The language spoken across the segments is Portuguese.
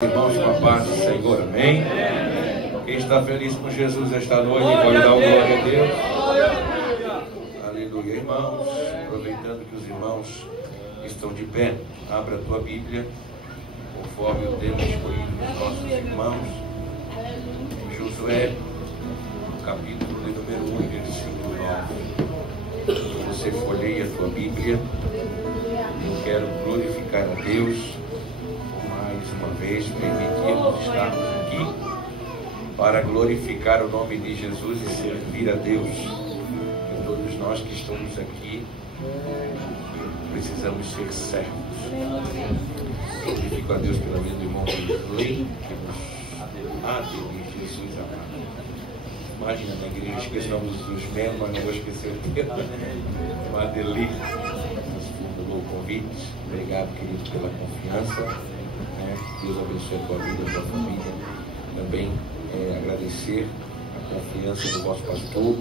Irmãos, com a paz do Senhor, amém? Quem está feliz com Jesus esta noite, pode dar o glória a Deus. Aleluia, irmãos. Aproveitando que os irmãos estão de pé, abra a tua Bíblia, conforme o tema escolhido dos nossos irmãos, em Josué, capítulo de número 1, versículo 9. Quando você folheia a tua Bíblia, eu quero glorificar a Deus. Mais uma vez, permitirmos estarmos aqui para glorificar o nome de Jesus e servir a Deus. E todos nós que estamos aqui precisamos ser servos. Glorifico a Deus pela vida do irmão Lei, que nos adere, Jesus amado. Imagina, na igreja esquecemos os membros, mas não vou esquecer o teu. Madeli nos formulou convites. Obrigado, querido, pela confiança. Deus abençoe a tua vida, a tua família. Também agradecer a confiança do vosso pastor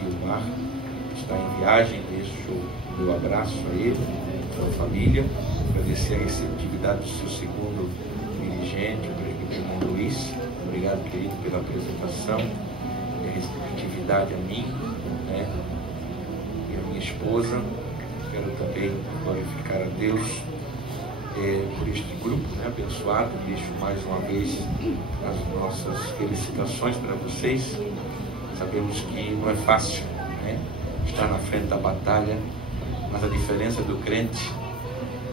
Guilmar, que está em viagem. Deixo o meu abraço a ele, a tua família. Agradecer a receptividade do seu segundo dirigente, o presbítero irmão Luiz. Obrigado, querido, pela apresentação e a receptividade a mim, e a minha esposa. Quero também glorificar a Deus por este grupo abençoado. Deixo mais uma vez as nossas felicitações para vocês. Sabemos que não é fácil estar na frente da batalha, mas a diferença do crente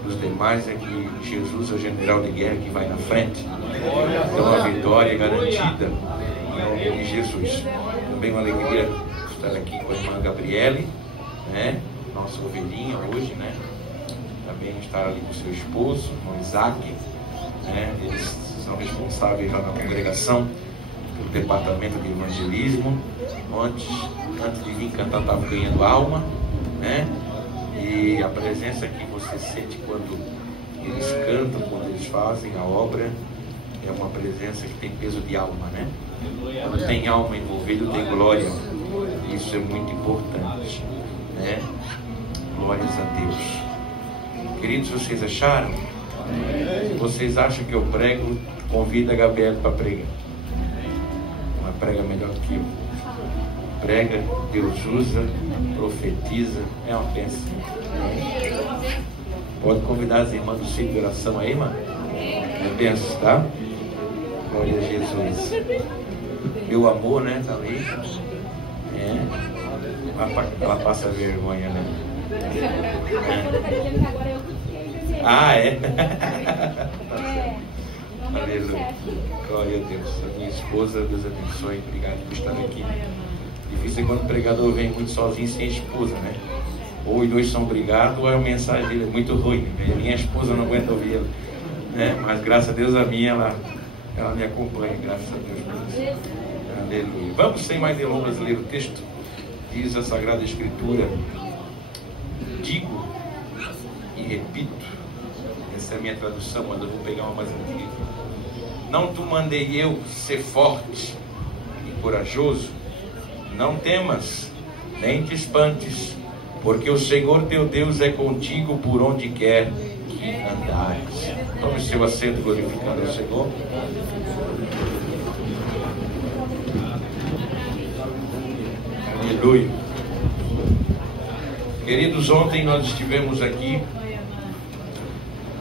dos demais é que Jesus é o general de guerra que vai na frente. Então a vitória é garantida em nome de Jesus. Também uma alegria estar aqui com a irmã Gabriele, nossa ovelhinha hoje, também estar ali com seu esposo, o Isaac, eles são responsáveis lá na congregação pelo departamento de evangelismo. Antes de vir cantar, estava ganhando alma, e a presença que você sente quando eles cantam, quando eles fazem a obra, é uma presença que tem peso de alma, Quando tem alma envolvida, tem glória. Isso é muito importante, Glórias a Deus. Queridos, vocês acharam? Se vocês acham que eu prego, convida a Gabriela para pregar. Ela prega melhor que eu. Prega, Deus usa, profetiza, é uma bênção. Pode convidar as irmãs do ciclo de oração aí, irmã? É bênção, tá? Glória a Jesus. Meu amor, tá ali? Ela passa vergonha, Aleluia. Glória a Deus. A minha esposa, Deus abençoe. Obrigado por estar aqui. Difícil é quando o pregador vem muito sozinho, sem esposa, Ou os dois são brigados, ou a mensagem dele é muito ruim. Minha esposa não aguenta ouvir ela, mas graças a Deus a minha, ela me acompanha. Graças a Deus por isso. Aleluia. Vamos, sem mais delongas, ler o texto. Diz a Sagrada Escritura: digo e repito, essa é a minha tradução, mas eu vou pegar uma mais antiga. Não te mandei eu ser forte e corajoso? Não temas, nem te espantes, porque o Senhor teu Deus é contigo por onde quer que andares. Tome seu assento, glorificando o Senhor. Aleluia. Queridos, ontem nós estivemos aqui,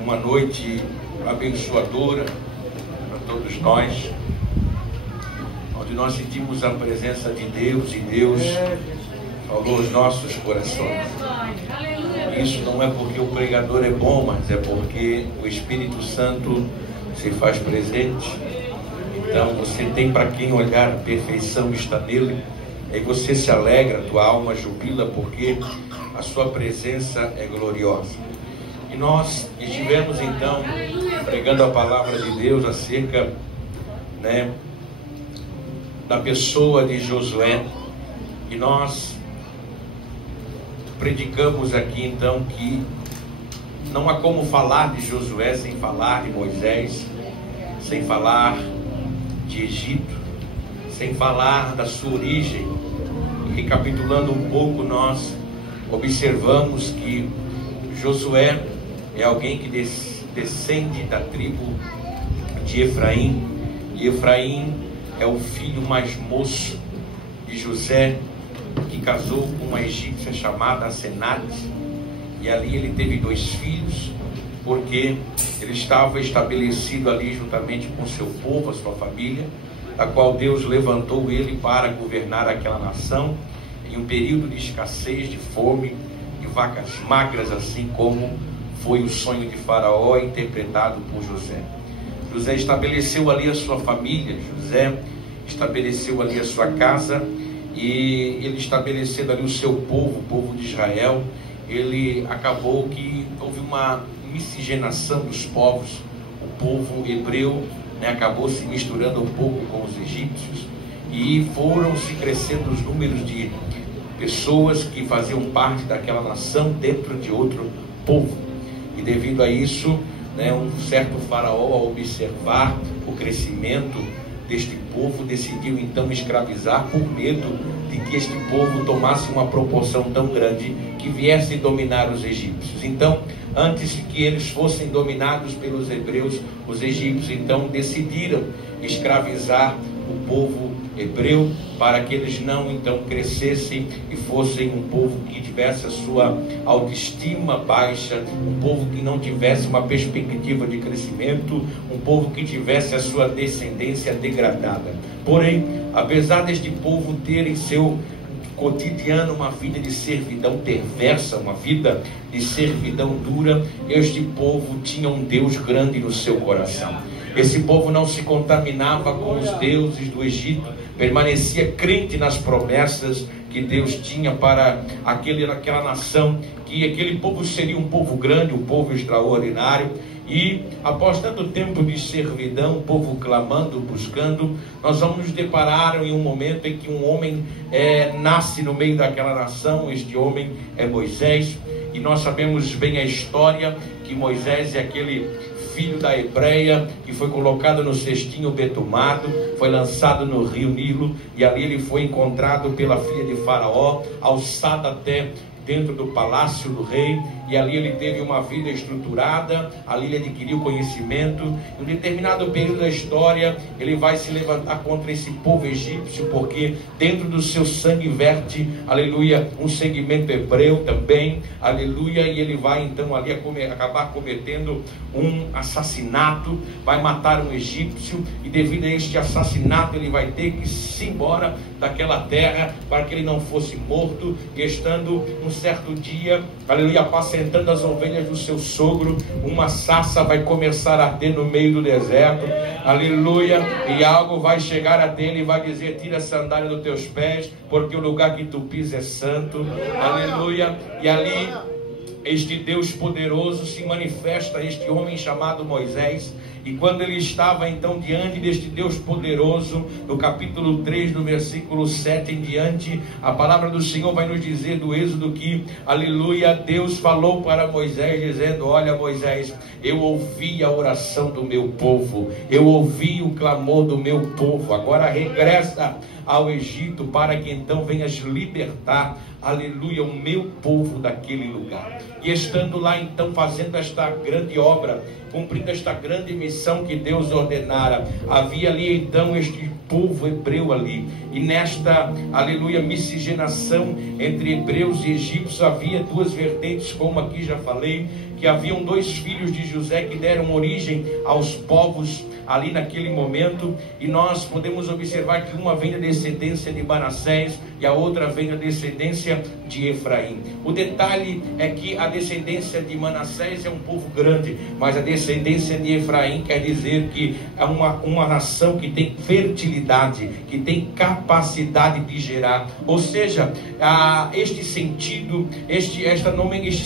uma noite abençoadora para todos nós, onde nós sentimos a presença de Deus, e Deus falou aos nossos corações. Isso não é porque o pregador é bom, mas é porque o Espírito Santo se faz presente. Então você tem para quem olhar, a perfeição está nele. Aí você se alegra, tua alma jubila, porque a sua presença é gloriosa. E nós estivemos então pregando a palavra de Deus acerca da pessoa de Josué. E nós predicamos aqui então que não há como falar de Josué sem falar de Moisés, sem falar de Egito, sem falar da sua origem. E recapitulando um pouco, nós observamos que Josué é alguém que descende da tribo de Efraim. E Efraim é o filho mais moço de José, que casou com uma egípcia chamada Asenate, e ali ele teve 2 filhos, porque ele estava estabelecido ali juntamente com seu povo, a sua família, a qual Deus levantou ele para governar aquela nação em um período de escassez, de fome, de vacas magras, assim como foi o sonho de Faraó interpretado por José. José estabeleceu ali a sua família, José estabeleceu ali a sua casa, e ele estabelecendo ali o seu povo, o povo de Israel, ele acabou que houve uma miscigenação dos povos. O povo hebreu, né, acabou se misturando um pouco com os egípcios, e foram se crescendo os números de pessoas que faziam parte daquela nação dentro de outro povo. E devido a isso, né, um certo faraó, ao observar o crescimento deste povo, decidiu então escravizar, por medo de que este povo tomasse uma proporção tão grande que viesse dominar os egípcios. Então, antes que eles fossem dominados pelos hebreus, os egípcios então decidiram escravizar o povo hebreu, para que eles não então crescessem e fossem um povo que tivesse a sua autoestima baixa, um povo que não tivesse uma perspectiva de crescimento, um povo que tivesse a sua descendência degradada. Porém, apesar deste povo ter em seu cotidiano uma vida de servidão perversa, uma vida de servidão dura, este povo tinha um Deus grande no seu coração. Esse povo não se contaminava com os deuses do Egito, permanecia crente nas promessas que Deus tinha para aquela nação, que aquele povo seria um povo grande, um povo extraordinário. E após tanto tempo de servidão, o povo clamando, buscando, nós vamos nos deparar em um momento em que um homem nasce no meio daquela nação. Este homem é Moisés, e nós sabemos bem a história, que Moisés é aquele filho da hebreia que foi colocado no cestinho betumado, foi lançado no rio Nilo, e ali ele foi encontrado pela filha de Faraó, alçado até dentro do palácio do rei, e ali ele teve uma vida estruturada, ali ele adquiriu conhecimento. Em um determinado período da história, ele vai se levantar contra esse povo egípcio, porque dentro do seu sangue verte, aleluia, um segmento hebreu também, aleluia, e ele vai então ali acabar cometendo um assassinato, vai matar um egípcio, e devido a este assassinato ele vai ter que se embora daquela terra, para que ele não fosse morto. E estando um certo dia, aleluia, apacentando as ovelhas do seu sogro, uma sarça vai começar a arder no meio do deserto, aleluia, e algo vai chegar a dele e vai dizer: tira a sandália dos teus pés, porque o lugar que tu pisas é santo, aleluia. E ali este Deus poderoso se manifesta a este homem chamado Moisés. E quando ele estava então diante deste Deus poderoso, no capítulo 3, no versículo 7 em diante, a palavra do Senhor vai nos dizer do Êxodo que, aleluia, Deus falou para Moisés dizendo: olha, Moisés, eu ouvi a oração do meu povo, eu ouvi o clamor do meu povo, agora regressa ao Egito, para que então venhas libertar, aleluia, o meu povo daquele lugar. E estando lá então fazendo esta grande obra, cumprindo esta grande missão que Deus ordenara, havia ali então este povo hebreu ali, e nesta, aleluia, miscigenação entre hebreus e egípcios, havia 2 vertentes, como aqui já falei, que haviam 2 filhos de José que deram origem aos povos ali naquele momento, e nós podemos observar que uma vem da descendência de Manassés e a outra vem da descendência de Efraim. O detalhe é que a descendência de Manassés é um povo grande, mas a descendência de Efraim quer dizer que é uma nação que tem fertilidade, que tem capacidade de gerar. Ou seja, este sentido, este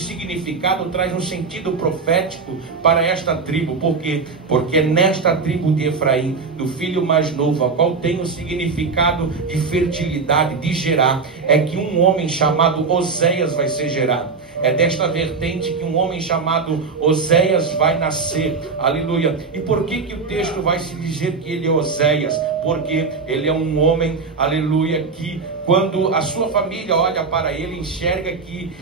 significado traz um sentido profético para esta tribo. Por quê? Porque nesta tribo de Efraim, do filho mais novo, a qual tem o significado de fertilidade, de gerar, é que um homem chamado Oséias vai ser gerado. É desta vertente que um homem chamado Oséias vai nascer, aleluia. E por que o texto vai se dizer que ele é Oséias? Porque ele é um homem, aleluia, que quando a sua família olha para ele, enxerga que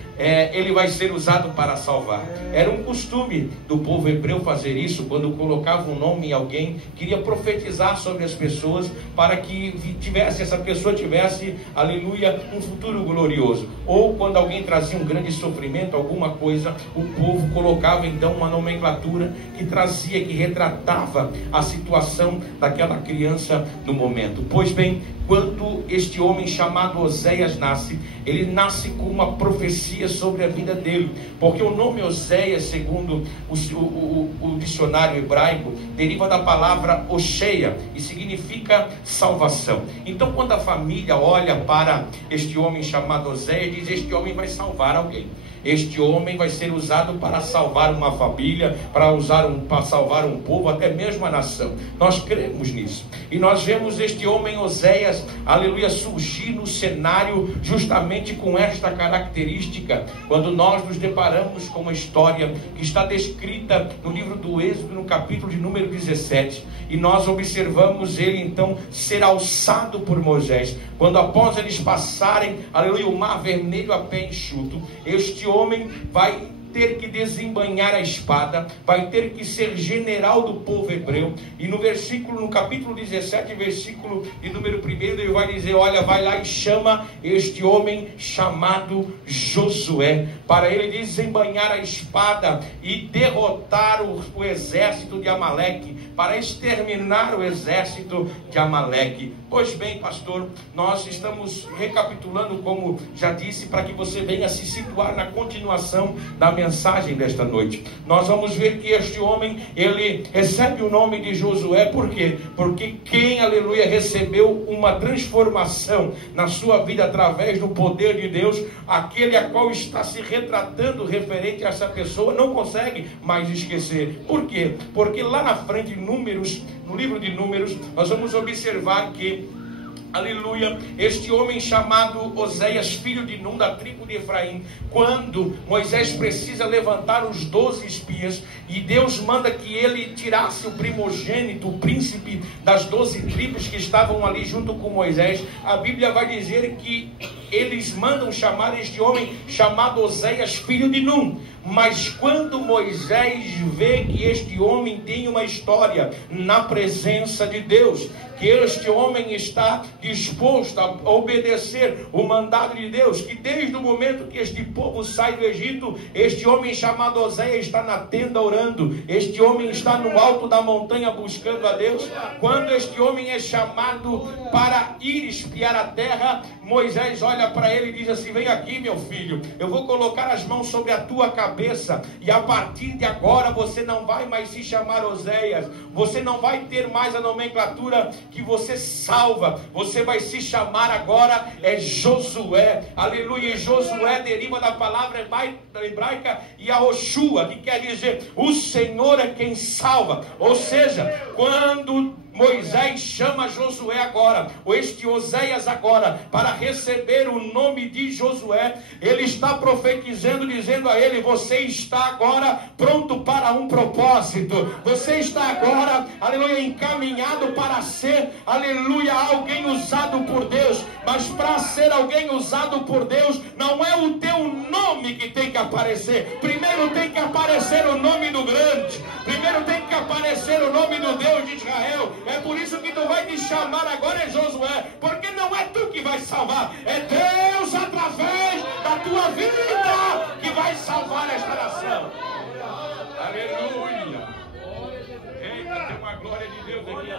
ele vai ser usado para salvar. Era um costume do povo hebreu fazer isso, quando colocava um nome em alguém, queria profetizar sobre as pessoas, para que essa pessoa tivesse, aleluia, um futuro glorioso. Ou quando alguém trazia um grande sofrimento, alguma coisa, o povo colocava então uma nomenclatura que trazia, que retratava a situação daquela criança no momento. Pois bem, quando este homem chamado Oséias nasce, ele nasce com uma profecia sobre a vida dele, porque o nome Oséias, segundo o dicionário hebraico, deriva da palavra Osheia e significa salvação. Então, quando a família olha para este homem chamado Oséias, diz: este homem vai salvar alguém. Este homem vai ser usado para salvar uma família, para salvar um povo, até mesmo a nação. Nós cremos nisso. E nós vemos este homem Oséias, aleluia, surgir no cenário justamente com esta característica, quando nós nos deparamos com uma história que está descrita no livro do Êxodo, no capítulo de número 17. E nós observamos ele então ser alçado por Moisés. Quando após eles passarem, aleluia, o mar vermelho a pé enxuto, este homem vai ter que desembanhar a espada, vai ter que ser general do povo hebreu. E no capítulo 17, versículo de número 1, ele vai dizer: olha, vai lá e chama este homem chamado Josué, para ele desembanhar a espada e derrotar o exército de Amaleque, para exterminar o exército de Amaleque. Pois bem, pastor, nós estamos recapitulando, como já disse, para que você venha se situar na continuação da mensagem desta noite. Nós vamos ver que este homem, ele recebe o nome de Josué. Por quê? Porque quem, aleluia, recebeu uma transformação na sua vida através do poder de Deus, aquele a qual está se retratando referente a essa pessoa, não consegue mais esquecer. Por quê? Porque lá na frente, no livro de Números, nós vamos observar que, aleluia, este homem chamado Oséias, filho de Num, da tribo de Efraim, quando Moisés precisa levantar os 12 espias, e Deus manda que ele tirasse o primogênito, o príncipe das 12 tribos que estavam ali junto com Moisés, a Bíblia vai dizer que eles mandam chamar este homem chamado Oséias, filho de Num. Mas quando Moisés vê que este homem tem uma história na presença de Deus, que este homem está disposto a obedecer o mandado de Deus, que desde o momento que este povo sai do Egito, este homem chamado Oséias está na tenda orando, este homem está no alto da montanha buscando a Deus. Quando este homem é chamado para ir espiar a terra, Moisés olha para ele e diz assim: vem aqui, meu filho, eu vou colocar as mãos sobre a tua cabeça, e a partir de agora você não vai mais se chamar Oséias, você não vai ter mais a nomenclatura que você salva, você vai se chamar agora Josué. Aleluia. E Josué deriva da palavra hebraica Yahoshua, que quer dizer o Senhor é quem salva. Ou seja, quando Moisés chama Josué agora, ou este Oséias agora, para receber o nome de Josué, ele está profetizando, dizendo a ele: você está agora pronto para um propósito, você está agora, aleluia, encaminhado para ser, aleluia, alguém usado por Deus. Mas para ser alguém usado por Deus, não é o teu nome que tem que aparecer, primeiro tem que aparecer o nome do grande, primeiro tem que aparecer o nome do Deus de Israel. É por isso que tu vai te chamar agora Josué, porque não é tu que vai salvar, é Deus através da tua vida que vai salvar esta nação. Aleluia. Eita, tem uma glória de Deus aqui.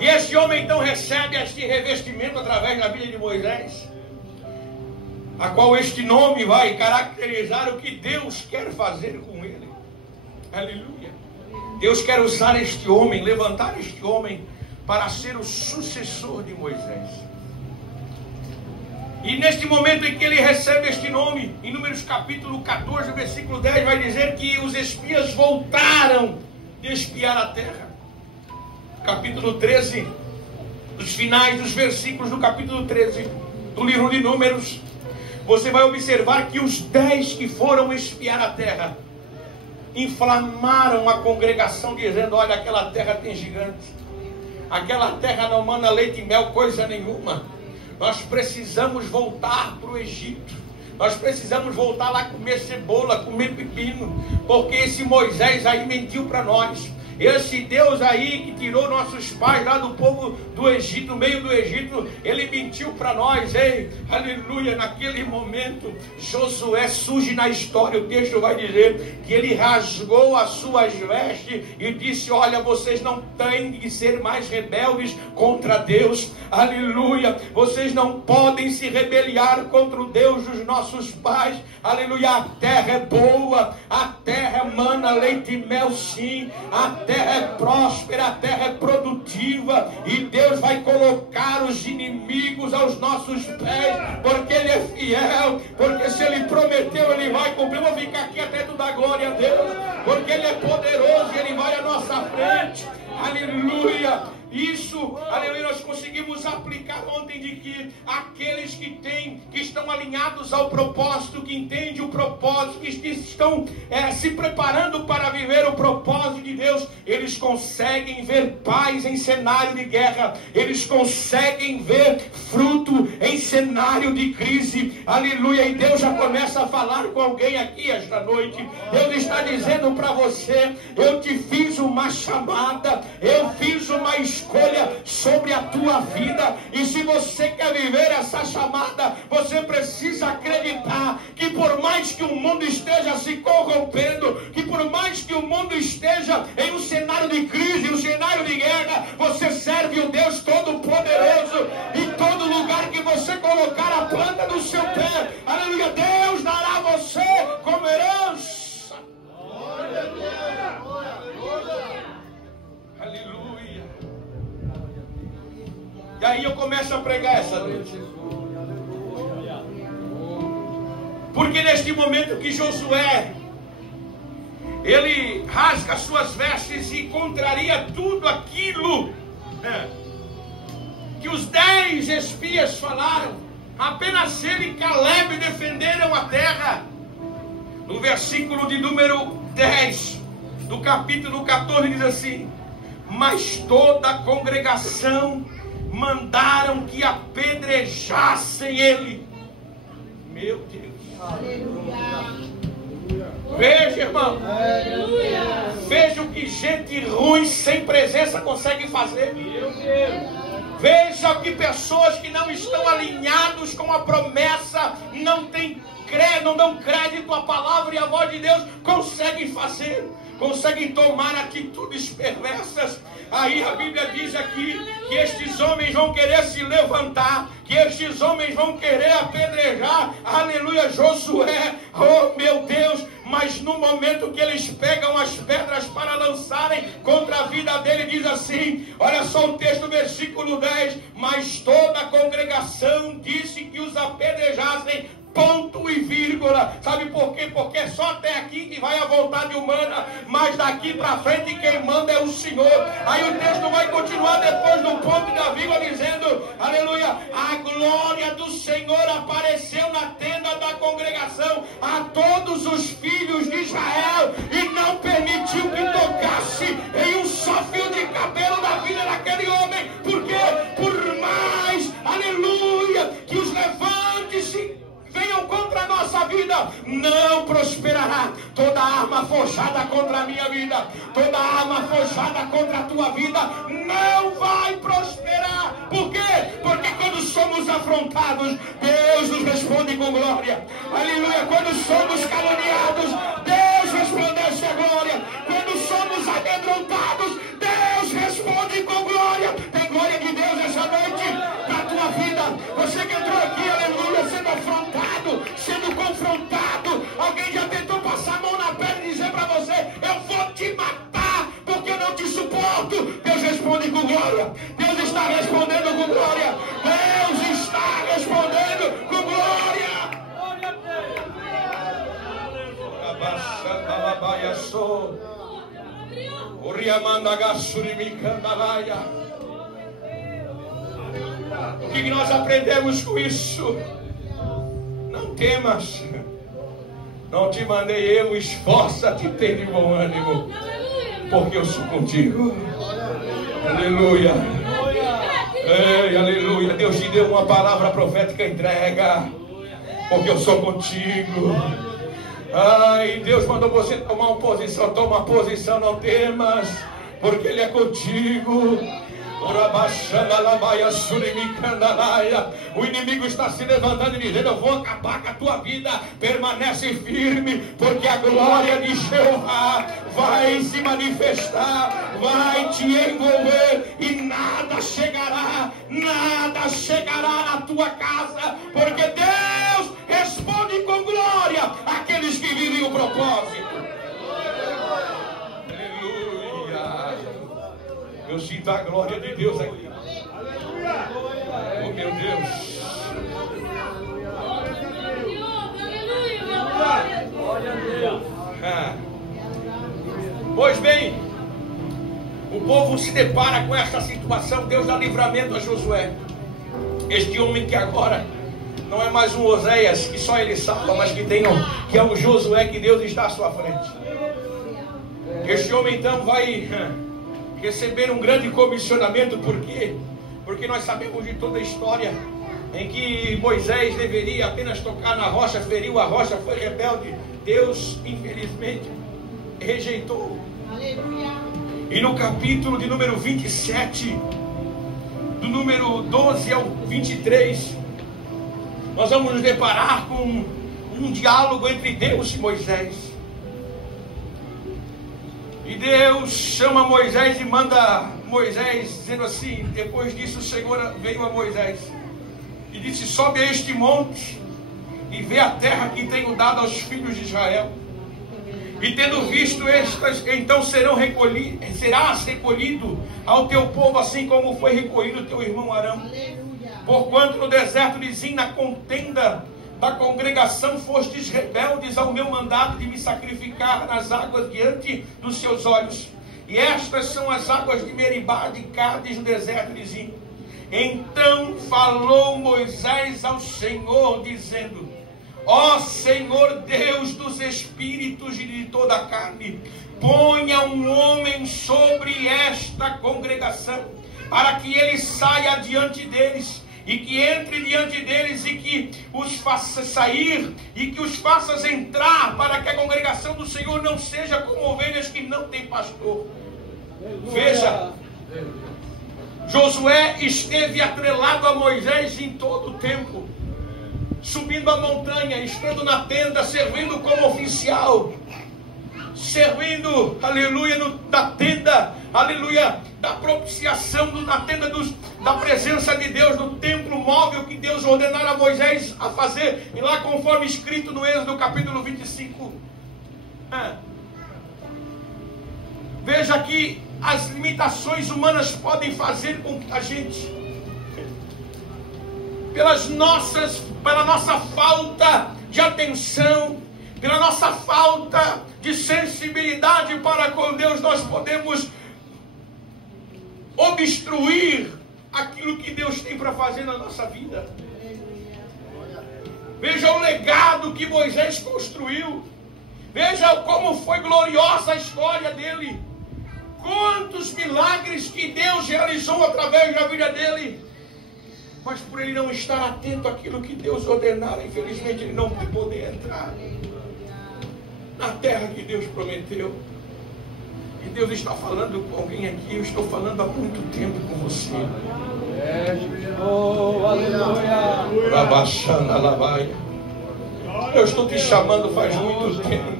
E este homem então recebe este revestimento através da vida de Moisés, a qual este nome vai caracterizar o que Deus quer fazer com ele. Aleluia. Deus quer usar este homem, levantar este homem para ser o sucessor de Moisés. E neste momento em que ele recebe este nome, em Números capítulo 14, versículo 10, vai dizer que os espias voltaram de espiar a terra. Capítulo 13, os finais dos versículos do capítulo 13 do livro de Números, você vai observar que os 10 que foram espiar a terra inflamaram a congregação, dizendo: olha, aquela terra tem gigantes, Aquela terra não mana leite e mel, coisa nenhuma. Nós precisamos voltar para o Egito. Nós precisamos voltar lá comer cebola, comer pepino, porque esse Moisés aí mentiu para nós. Esse Deus aí que tirou nossos pais lá do povo do Egito, no meio do Egito, ele mentiu para nós, hein? Aleluia. Naquele momento, Josué surge na história. O texto vai dizer que ele rasgou as suas vestes e disse: olha, vocês não têm que ser mais rebeldes contra Deus. Aleluia. Vocês não podem se rebeliar contra o Deus dos nossos pais. Aleluia. A terra é boa, a terra emana leite e mel, sim. A terra é próspera, a terra é produtiva, e Deus vai colocar os inimigos aos nossos pés, porque Ele é fiel, porque se Ele prometeu, Ele vai cumprir. Eu vou ficar aqui até tu dar glória a Deus, porque Ele é poderoso e Ele vai à nossa frente. Aleluia. Isso, aleluia, nós conseguimos aplicar ontem de que aqueles que estão alinhados ao propósito, que entendem o propósito, que estão se preparando para viver o propósito de Deus, eles conseguem ver paz em cenário de guerra, eles conseguem ver fruto em cenário de crise. Aleluia. E Deus já começa a falar com alguém aqui esta noite. Deus está dizendo para você: eu te fiz uma chamada, eu fiz uma escolha sobre a tua vida, e se você quer viver essa chamada, você precisa acreditar que por mais que o mundo esteja se corrompendo, que por mais que o mundo esteja em um cenário de crise, um cenário de guerra, você serve o Deus Todo-Poderoso, e todo lugar que você colocar a planta do seu pé, aleluia, Deus dará a você como herança. Aleluia. E aí eu começo a pregar essa noite. Porque neste momento que Josué, ele rasga suas vestes e contraria tudo aquilo que os 10 espias falaram, apenas ele e Caleb defenderam a terra. No versículo de número 10 do capítulo 14 diz assim: mas toda a congregação mandaram que apedrejassem ele. Meu Deus. Aleluia. Veja, irmão. Aleluia. Veja o que gente ruim sem presença consegue fazer. Meu Deus. Veja o que pessoas que não estão alinhados com a promessa, não dão crédito à palavra e à voz de Deus, conseguem fazer. Conseguem tomar atitudes perversas. Aí a Bíblia diz aqui que estes homens vão querer se levantar, que estes homens vão querer apedrejar, aleluia, Josué. Oh meu Deus, mas no momento que eles pegam as pedras para lançarem contra a vida dele, diz assim, olha só o texto, versículo 10, mas toda a congregação disse que os apedrejassem, ponto e vírgula. Sabe por quê? Porque é só até aqui que vai a vontade humana, mas daqui para frente quem manda é o Senhor. Aí o texto vai continuar depois do ponto e da vírgula dizendo, aleluia, a glória do Senhor apareceu na tenda da congregação a todos os filhos de Israel e não permitiu que tocasse em um só fio de cabelo da vida daquele homem. Por quê? Por mais, aleluia, que os levantes venham contra a nossa vida, não prosperará. Toda arma forjada contra a minha vida, toda arma forjada contra a tua vida, não vai prosperar. Por quê? Porque quando somos afrontados, Deus nos responde com glória. Aleluia. Quando somos caluniados, Deus resplandece a glória. Quando somos amedrontados, Deus responde com glória. Tem glória de Deus essa noite para a tua vida. Você que entrou aqui, aleluia, sendo afrontado, sendo confrontado, alguém já tentou passar a mão na perna e dizer para você, eu vou te matar porque eu não te suporto. Deus responde com glória. Deus está respondendo com glória. Deus está respondendo com glória. O que nós aprendemos com isso? Não temas, não te mandei eu, esforça-te, ter de bom ânimo, porque eu sou contigo. Aleluia. Ei, aleluia. Deus te deu uma palavra profética, entrega. Porque eu sou contigo. Ai, Deus mandou você tomar uma posição. Toma posição, não temas, porque Ele é contigo. O inimigo está se levantando e dizendo: eu vou acabar com a tua vida. Permanece firme, porque a glória de Jeová vai se manifestar, vai te envolver, e nada chegará na tua casa, porque Deus responde com glória àqueles que vivem o propósito. Eu sinto a glória de Deus aqui. Oh, meu Deus. Pois bem, o povo se depara com essa situação. Deus dá livramento a Josué. Este homem que agora não é mais um Oséias, que só ele salva, mas que é um Josué, que Deus está à sua frente. Este homem então vai receber um grande comissionamento. Por quê? Porque nós sabemos de toda a história em que Moisés deveria apenas tocar na rocha, feriu a rocha, foi rebelde. Deus, infelizmente, rejeitou. Aleluia. E no capítulo de número 27, do número 12 ao 23, nós vamos nos deparar com um diálogo entre Deus e Moisés. E Deus chama Moisés e manda Moisés, dizendo assim: depois disso o Senhor veio a Moisés e disse: sobe a este monte e vê a terra que tenho dado aos filhos de Israel. E tendo visto estas, então serás recolhido ao teu povo, assim como foi recolhido teu irmão Arão. Porquanto no deserto de Zim, na contenda da congregação, fostes rebeldes ao meu mandado de me sacrificar nas águas diante dos seus olhos. E estas são as águas de Meribá, de Cádiz, no deserto de Zim. Então falou Moisés ao Senhor, dizendo: ó Senhor Deus dos espíritos e de toda a carne, ponha um homem sobre esta congregação, para que ele saia adiante deles, e que entre diante deles, e que os faça sair, e que os faças entrar, para que a congregação do Senhor não seja como ovelhas que não têm pastor. Veja, Josué esteve atrelado a Moisés em todo o tempo, subindo a montanha, estando na tenda, servindo como oficial, servindo, aleluia, na tenda, aleluia, da propiciação, na tenda da presença de Deus, no templo móvel que Deus ordenara a Moisés a fazer, e lá conforme escrito no Êxodo capítulo 25. Veja que as limitações humanas podem fazer com que a gente, pela nossa falta de atenção, pela nossa falta de sensibilidade para com Deus, nós podemos obstruir aquilo que Deus tem para fazer na nossa vida. Veja o legado que Moisés construiu. Veja como foi gloriosa a história dele. Quantos milagres que Deus realizou através da vida dele. Mas por ele não estar atento àquilo que Deus ordenara, infelizmente ele não vai poder entrar na terra que Deus prometeu. E Deus está falando com alguém aqui. Eu estou falando há muito tempo com você. Eu estou te chamando faz muito tempo.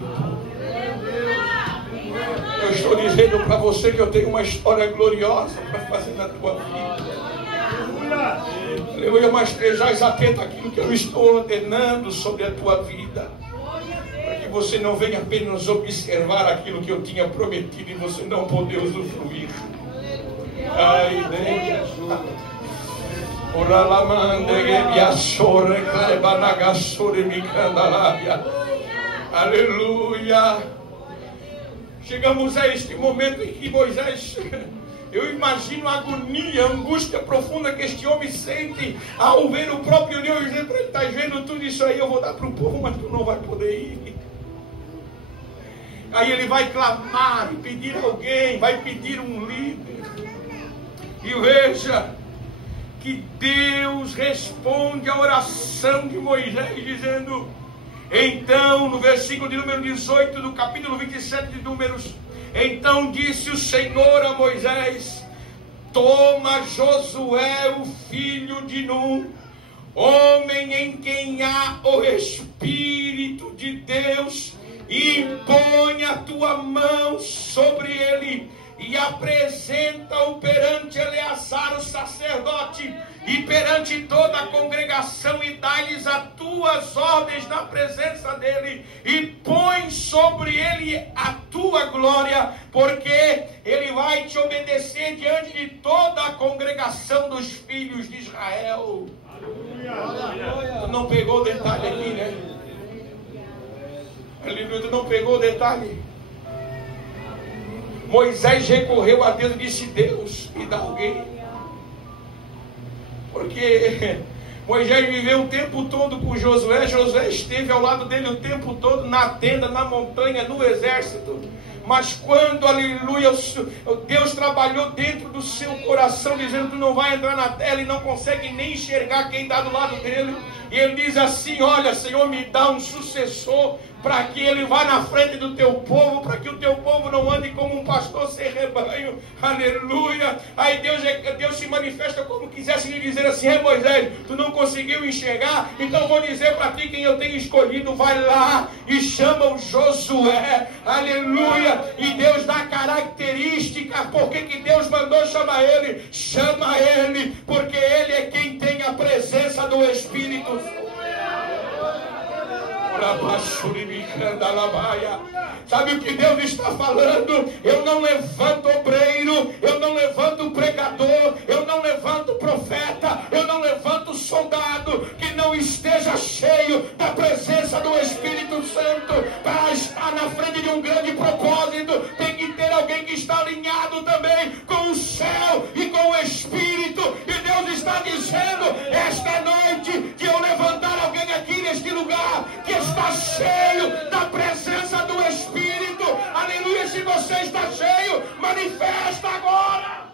Eu estou dizendo para você que eu tenho uma história gloriosa para fazer na tua vida. Aleluia, mas estejais atento àquilo que eu estou ordenando sobre a tua vida, para que você não venha apenas observar aquilo que eu tinha prometido e você não poder usufruir. Ai, Deus. Aleluia. Chegamos a este momento em que Moisés, eu imagino a agonia, a angústia profunda que este homem sente ao ver o próprio Deus dizendo para ele: está vendo tudo isso aí, eu vou dar para o povo, mas tu não vai poder ir. Aí ele vai clamar e pedir alguém, vai pedir um líder. E veja que Deus responde à oração de Moisés, dizendo: então, no versículo de número 18 do capítulo 27 de Números, então disse o Senhor a Moisés: toma Josué, o filho de Nun, homem em quem há o Espírito de Deus, e impõe a tua mão sobre ele, e apresenta-o perante Eleazar o sacerdote, e perante toda a congregação, e dá-lhes as tuas ordens na presença dele, e põe sobre ele a tua glória, porque ele vai te obedecer diante de toda a congregação dos filhos de Israel. Aleluia. Tu não pegou o detalhe aqui, né? Aleluia, tu não pegou o detalhe. Moisés recorreu a Deus e disse: Deus, me dá alguém. Porque Moisés viveu o tempo todo com Josué. Josué esteve ao lado dele o tempo todo, na tenda, na montanha, no exército. Mas quando, aleluia, Deus trabalhou dentro do seu coração, dizendo: tu não vai entrar na terra, ele não consegue nem enxergar quem está do lado dele. E ele diz assim: olha, Senhor, me dá um sucessor, para que ele vá na frente do teu povo, para que o teu povo não ande como um pastor sem rebanho. Aleluia. Aí Deus se manifesta como quisesse lhe dizer assim: Moisés, tu não conseguiu enxergar? Então vou dizer para ti quem eu tenho escolhido. Vai lá e chama o Josué. Aleluia. E Deus dá característica. Por que Deus mandou chamar ele? Chama ele, porque ele é quem tem a presença do Espírito. Sabe o que Deus está falando? Eu não levanto obreiro, eu não levanto pregador, eu não levanto profeta, eu não levanto soldado que não esteja cheio da presença do Espírito Santo para estar na frente de um grande propósito. Tem que ter alguém que está alinhado também com o céu e com o Espírito. E Deus está dizendo esta noite que eu levantar alguém aqui neste lugar que está cheio da presença do Espírito. Aleluia. Se você está cheio, manifesta agora.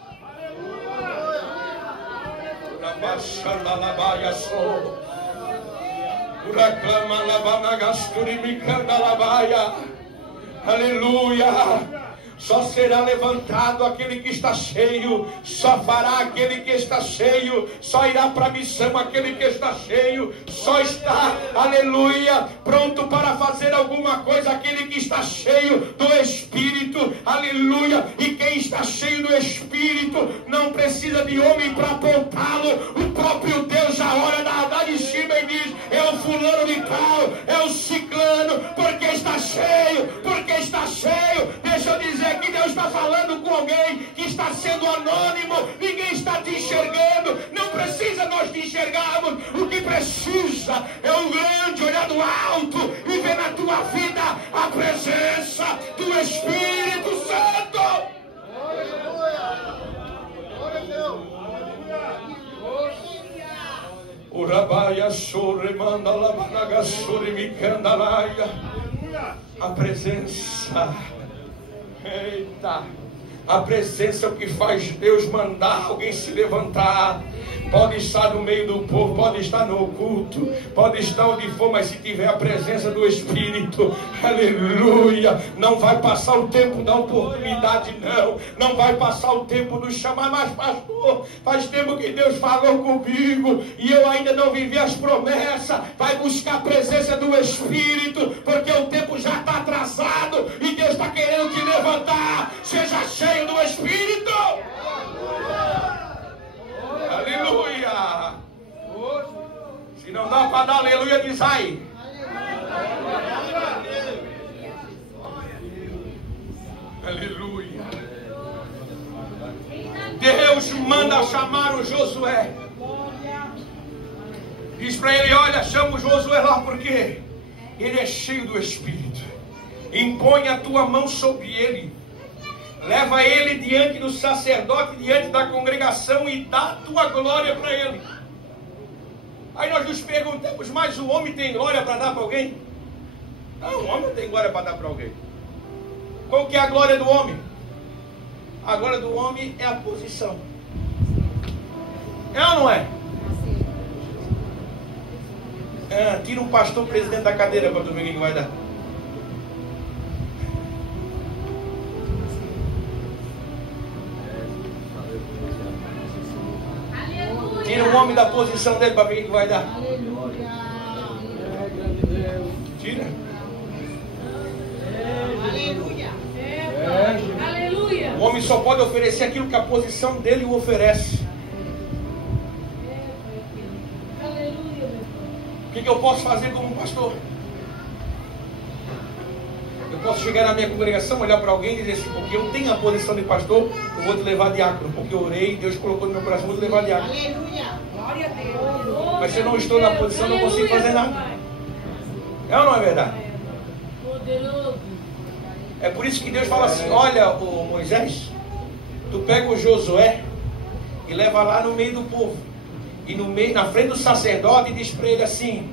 Aleluia. Só será levantado aquele que está cheio, só fará aquele que está cheio, só irá para a missão aquele que está cheio, só está, aleluia, pronto para fazer alguma coisa aquele que está cheio do Espírito, aleluia. E quem está cheio do Espírito não precisa de homem para apontá-lo. O próprio Deus já olha da de cima e diz: é o fulano de tal, é o ciclano, porque está cheio, porque está cheio. Deixa eu dizer que Deus está falando com alguém que está sendo anônimo, ninguém está te enxergando, não precisa nós te enxergarmos. O que precisa é o grande olhar do alto e ver na tua vida a presença do Espírito Santo. A presença. Eita, a presença é o que faz Deus mandar alguém se levantar. Pode estar no meio do povo, pode estar no culto, pode estar onde for, mas se tiver a presença do Espírito, aleluia, não vai passar o tempo da oportunidade, não vai passar o tempo do chamar. Mas pastor, faz tempo que Deus falou comigo e eu ainda não vivi as promessas. Vai buscar a presença do Espírito, porque o tempo já está atrasado e Deus está querendo te levantar. Seja cheio do Espírito. Aleluia. Se não dá para dar aleluia, diz aí. Aleluia. Deus manda chamar o Josué. Diz para ele: olha, chama o Josué lá, porque ele é cheio do Espírito. Impõe a tua mão sobre ele. Leva ele diante do sacerdote, diante da congregação, e dá a tua glória para ele. Aí nós nos perguntamos: mas o homem tem glória para dar para alguém? Não, o homem não tem glória para dar para alguém. Qual que é a glória do homem? A glória do homem é a posição. É ou não é? Tira um pastor presidente da cadeira para tu ver o que vai dar. Tira um homem da posição dele para ver o que vai dar. Tira. O homem só pode oferecer aquilo que a posição dele o oferece. O que eu posso fazer como pastor? Eu posso chegar na minha congregação, olhar para alguém e dizer assim: porque eu tenho a posição de pastor, eu vou te levar diácono. Porque eu orei, Deus colocou no meu coração, eu vou te levar diácono. Glória a Deus. Mas se eu não estou na posição, eu não consigo fazer nada. É ou não é verdade? É por isso que Deus fala assim: olha, o Moisés, tu pega o Josué e leva lá no meio do povo, e no meio, na frente do sacerdote, e diz para ele assim,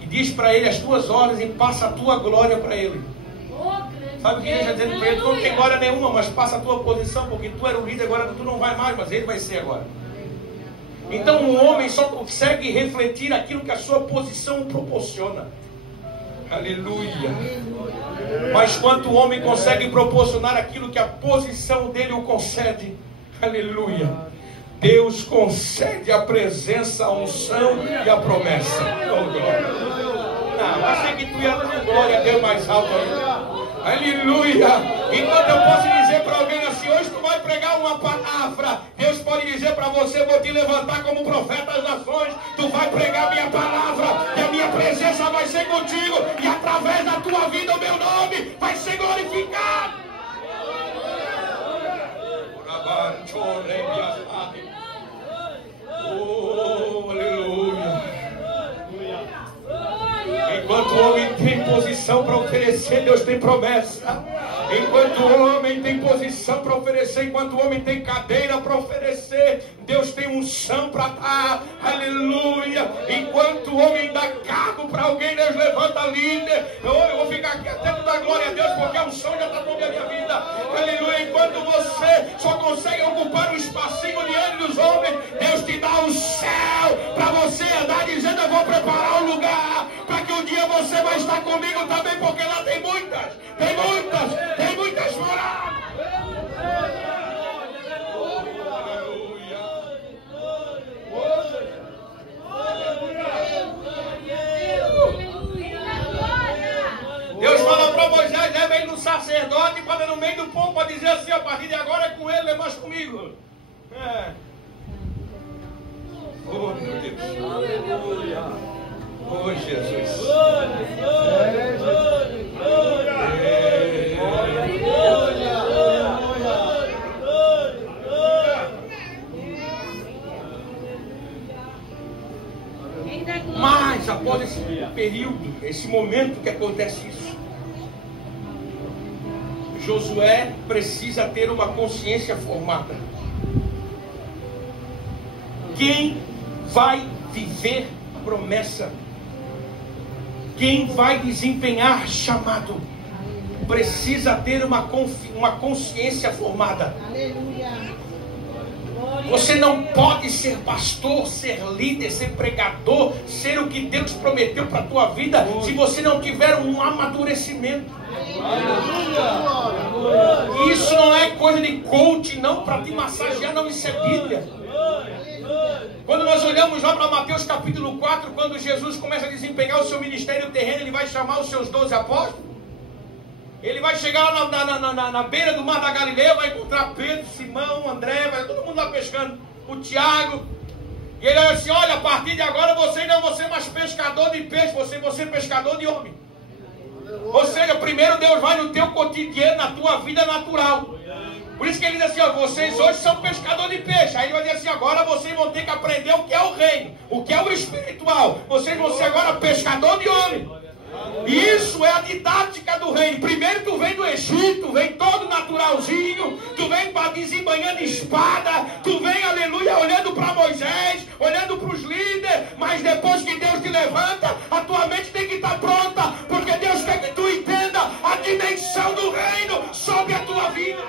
e diz para ele as tuas ordens e passa a tua glória para ele. Sabe o que Deus está dizendo para ele? Tu não tem glória nenhuma, mas passa a tua posição, porque tu era o líder, agora tu não vai mais, mas ele vai ser agora. Então um homem só consegue refletir aquilo que a sua posição o proporciona. Aleluia. Mas quanto o homem consegue proporcionar aquilo que a posição dele o concede, aleluia, Deus concede a presença, a unção e a promessa. Oh, glória. Não, achei que tu ia dar glória a Deus mais alto aí. Aleluia. Enquanto eu posso dizer para alguém assim: hoje tu vai pregar uma palavra, Deus pode dizer para você: vou te levantar como profeta das nações, tu vai pregar minha palavra, e a minha presença vai ser contigo, e através da tua vida o meu nome vai ser glorificado. Oh, aleluia. Enquanto o homem tem posição para oferecer, Deus tem promessa. Enquanto o homem tem posição para oferecer, enquanto o homem tem cadeira para oferecer, Deus tem unção para dar. Aleluia. Enquanto o homem dá cargo para alguém, Deus levanta líder. Eu vou ficar aqui até dar glória a Deus, porque a unção já está sobre a minha vida. Aleluia. Enquanto você só consegue ocupar um espacinho diante dos homens, Deus te dá o céu para você andar dizendo: eu vou preparar um lugar para que um dia você vai estar comigo também, porque lá tem muitas moradas. Deus fala para Moisés: leva ele no sacerdote, para no meio do povo, para dizer assim: a partir de agora é com ele, não é mais comigo. Oh, meu Deus. Aleluia. Oh, Jesus. Mas após esse período, esse momento que acontece isso, Josué precisa ter uma consciência formada. Quem vai viver a promessa, quem vai desempenhar chamado, precisa ter uma consciência formada. Aleluia. Você não pode ser pastor, ser líder, ser pregador, ser o que Deus prometeu para a tua vida, se você não tiver um amadurecimento. Isso não é coisa de coach, não, para te massagear, não, isso é Bíblia. Quando nós olhamos lá para Mateus capítulo 4, quando Jesus começa a desempenhar o seu ministério terreno, ele vai chamar os seus 12 apóstolos. Ele vai chegar na beira do mar da Galileia, vai encontrar Pedro, Simão, André, vai todo mundo lá pescando, o Tiago. E ele diz assim: olha, a partir de agora vocês não vão ser mais pescador de peixe, vocês vão ser pescador de homem. Ou seja, primeiro Deus vai no teu cotidiano, na tua vida natural. Por isso que ele diz assim: ó, vocês hoje são pescador de peixe. Aí ele vai dizer assim: agora vocês vão ter que aprender o que é o reino, o que é o espiritual. Vocês vão ser agora pescador de homem. E isso é a didática do reino. Primeiro tu vem do Egito, vem todo naturalzinho, tu vem desembanhando espada, tu vem, aleluia, olhando para Moisés, olhando para os líderes, mas depois que Deus te levanta, a tua mente tem que estar pronta, porque Deus quer que tu entenda a dimensão do reino sobre a tua vida.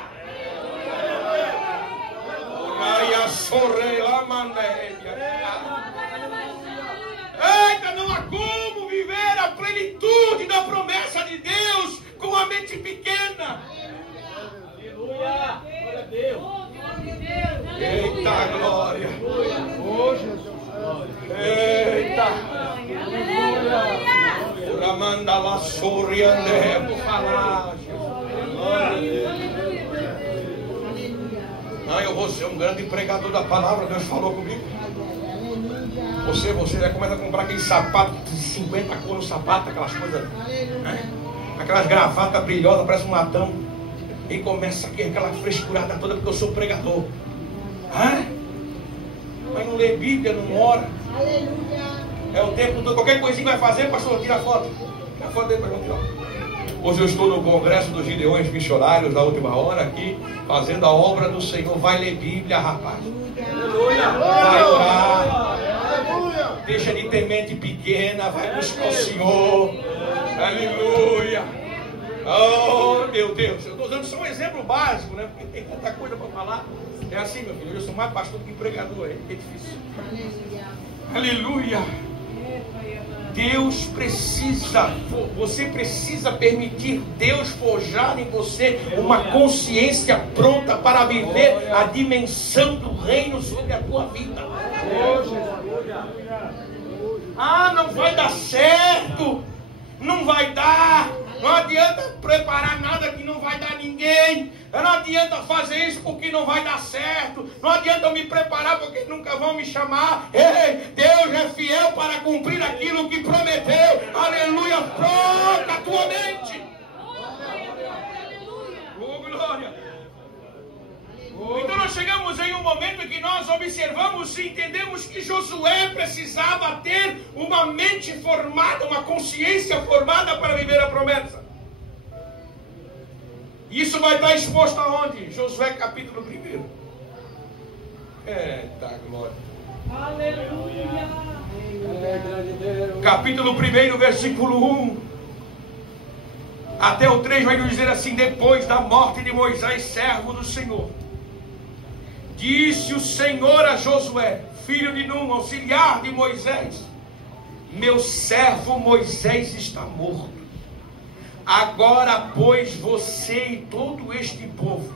Eita, não há como viver a plenitude da promessa de Deus com a mente pequena. Aleluia! Glória a Deus! Eita, glória! Eita! Ramanda vassouri andé por falar. Não, eu vou ser um grande pregador da palavra. Deus falou comigo. Você já começa a comprar aquele sapato, 50 cores no sapato, aquelas coisas, né? Aquelas gravatas brilhosas, parece um latão. E começa aqui aquela frescurada toda, porque eu sou pregador. Mas não lê Bíblia, não ora. É o tempo todo. Qualquer coisinha vai fazer, pastor, tira a foto. Tira a foto dele para não tirar. Hoje eu estou no Congresso dos Gideões Missionários da última hora aqui, fazendo a obra do Senhor. Vai ler Bíblia, rapaz. Vai orar. Deixa de ter mente pequena, vai buscar o Senhor. Aleluia. Oh, meu Deus. Eu estou dando só um exemplo básico, né? Porque tem tanta coisa para falar. É assim, meu filho. Eu sou mais pastor que pregador. É difícil. Aleluia. Deus precisa, você precisa permitir Deus forjar em você uma consciência pronta para viver a dimensão do reino sobre a tua vida. Não vai dar certo, não vai dar, não adianta preparar nada que não vai dar ninguém, não adianta fazer isso porque não vai dar certo, não adianta eu me preparar porque nunca vão me chamar. Ei, Deus é fiel para cumprir aquilo que prometeu. Aleluia, pronta a tua mente. Oh, glória. Então nós chegamos em um momento em que nós observamos e entendemos que Josué precisava ter uma mente formada, uma consciência formada para viver a promessa. Isso vai estar exposto aonde? Josué capítulo 1. Eita glória. Aleluia. Capítulo 1, versículo 1 até o 3 vai nos dizer assim: depois da morte de Moisés, servo do Senhor, disse o Senhor a Josué, filho de Num, auxiliar de Moisés: meu servo Moisés está morto. Agora, pois, você e todo este povo,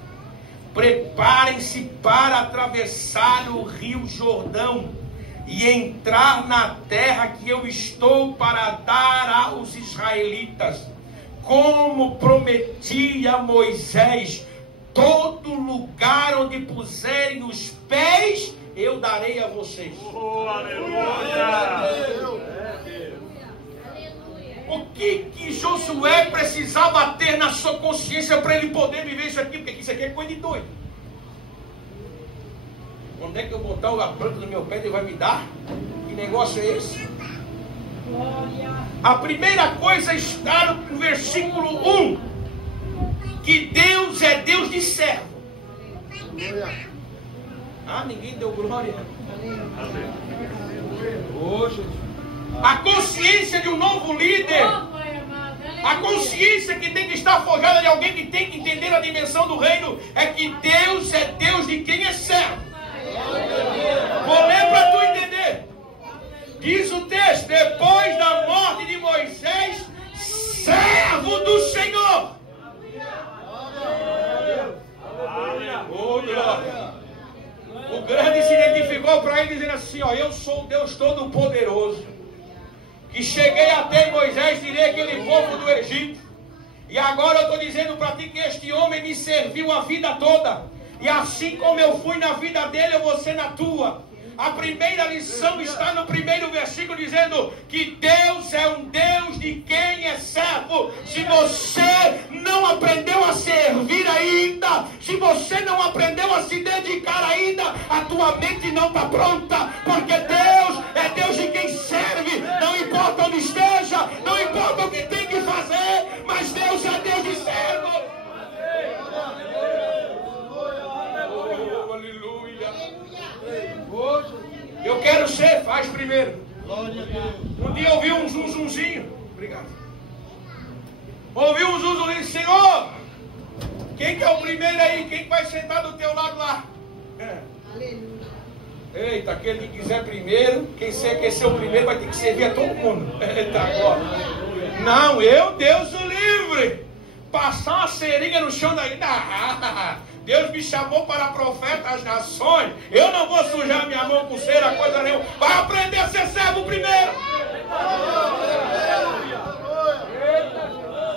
preparem-se para atravessar o rio Jordão e entrar na terra que eu estou para dar aos israelitas. Como prometi a Moisés, todo lugar onde puserem os pés, eu darei a vocês. Oh, aleluia! O que Josué precisava ter na sua consciência para ele poder viver isso aqui? Porque isso aqui é coisa de doido. Onde é que eu botar a planta do meu pé, ele vai me dar? Que negócio é esse? A primeira coisa está no versículo 1. Que Deus é Deus de servo. Ninguém deu glória. A consciência de um novo líder, a consciência que tem que estar forjada de alguém que tem que entender a dimensão do reino, é que Deus é Deus de quem é servo. Vou ler para tu entender. Diz o texto: depois da morte de Moisés, servo do Senhor. Oh, glória. O grande se identificou para ele dizendo assim: eu sou o Deus Todo-Poderoso, que cheguei até Moisés, tirei aquele povo do Egito, e agora eu estou dizendo para ti que este homem me serviu a vida toda, e assim como eu fui na vida dele, eu vou ser na tua. A primeira lição está no primeiro versículo, dizendo que Deus é um Deus de quem é servo. Se você não aprendeu a servir ainda, se você não aprendeu a se dedicar ainda, a tua mente não está pronta, porque Deus é Deus de quem serve. Não importa onde esteja, não importa o que tem que fazer, mas Deus é Deus de servo. Eu quero ser, faz primeiro. Um dia eu ouvi um zunzinho. Obrigado. Ouvi um zunzinho, Senhor, quem que é o primeiro aí? Quem que vai sentar do teu lado lá? Eita, aquele que quiser primeiro, quem quer ser o primeiro vai ter que servir a todo mundo. Eita, agora. Não, eu, Deus o livre. Passar uma seringa no chão daí. Deus me chamou para profeta às nações. Eu não vou sujar minha mão com cera, coisa nenhuma. Vai aprender a ser servo primeiro.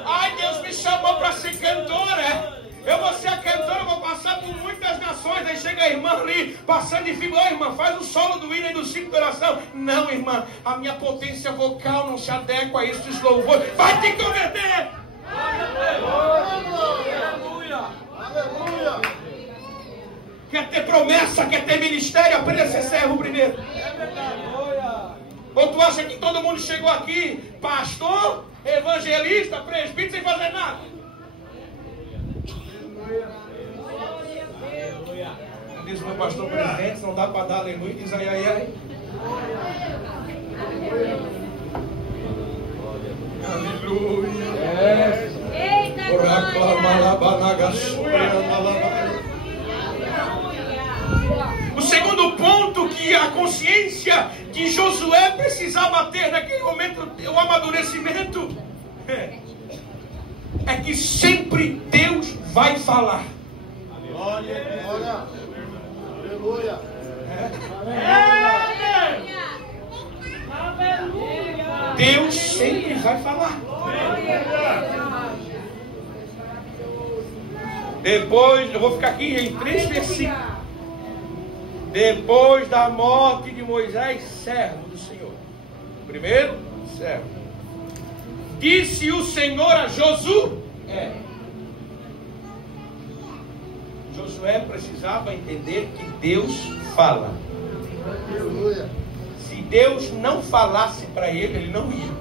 Ai, Deus me chamou para ser cantora. Eu vou ser a cantora, eu vou passar por muitas nações. Aí chega a irmã ali, passando e fica: ô irmã, faz o solo do hino e do ciclo de oração. Não, irmã, a minha potência vocal não se adequa a esses louvores. Vai te converter! Aleluia! Aleluia! Quer ter promessa, quer ter ministério, aprenda a ser servo primeiro. Ou tu acha que todo mundo chegou aqui, pastor, evangelista, presbítero, sem fazer nada? Diz o meu pastor presidente, não dá para dar aleluia, diz ai, ai, ai. Aleluia. O segundo ponto que a consciência de Josué precisava ter naquele momento, o amadurecimento, é que sempre Deus vai falar. Aleluia! Deus sempre vai falar. Depois, eu vou ficar aqui em 3 versículos. Depois da morte de Moisés, servo do Senhor. Primeiro, servo. Disse o Senhor a Josué. Josué precisava entender que Deus fala. Se Deus não falasse para ele, ele não ia.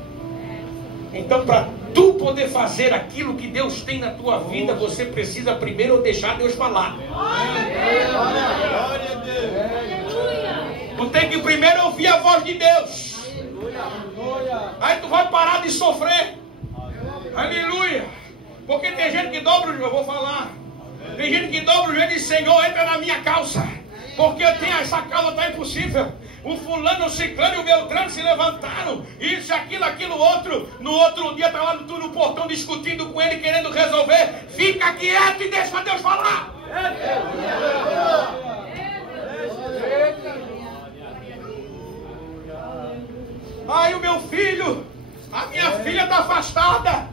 Então, para tu poder fazer aquilo que Deus tem na tua vida, você precisa primeiro deixar Deus falar. Glória a Deus! Tu tem que primeiro ouvir a voz de Deus. Aí tu vai parar de sofrer. Aleluia! Porque tem gente que dobra o joelho, eu vou falar. Tem gente que dobra o joelho e diz: Senhor, entra na minha calça, porque eu tenho essa causa, está impossível. O fulano, o ciclano e o Beltrano se levantaram, isso, aquilo, outro. No outro dia está lá tu no portão discutindo com ele, querendo resolver. Fica quieto e deixa Deus falar. Ai, o meu filho, a minha filha está afastada.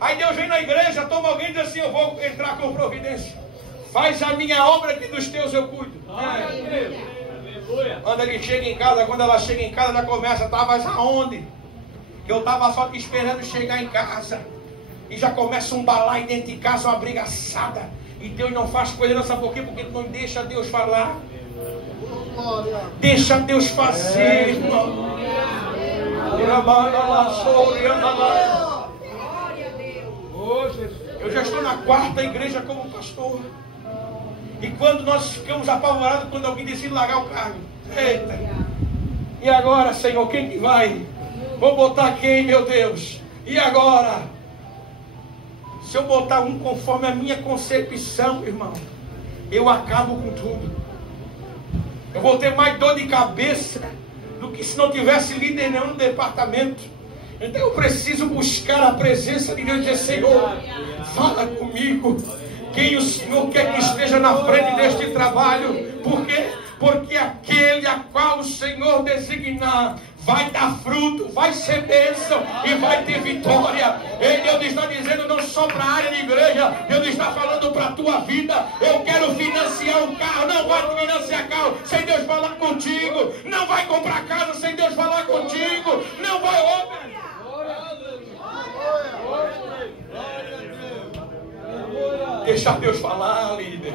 Aí Deus vem na igreja, toma alguém e diz assim: eu vou entrar com providência. Faz a minha obra que dos teus eu cuido. Quando ele chega em casa, quando ela chega em casa, já começa: estavas aonde? Eu estava só te esperando chegar em casa. E já começa um balaio dentro de casa, uma brigaçada. E Deus não faz coisa, não sabe por quê? Porque não deixa Deus falar. Deixa Deus fazer, irmão. Eu já estou na 4ª igreja como pastor. E quando nós ficamos apavorados quando alguém decide largar o cargo. Eita! E agora, Senhor, quem que vai? Vou botar quem, meu Deus? E agora? Se eu botar um conforme a minha concepção, irmão, eu acabo com tudo. Eu vou ter mais dor de cabeça do que se não tivesse líder nenhum no departamento. Então eu preciso buscar a presença de Deus e dizer: Senhor, fala comigo. Quem o Senhor quer que esteja na frente deste trabalho? Por quê? Porque aquele a qual o Senhor designar vai dar fruto, vai ser bênção e vai ter vitória. E Deus está dizendo não só para a área de igreja, Deus está falando para a tua vida. Eu quero financiar um carro, não vai financiar carro sem Deus falar contigo. Não vai comprar casa sem Deus falar contigo. Não vai... Deixa Deus falar, líder.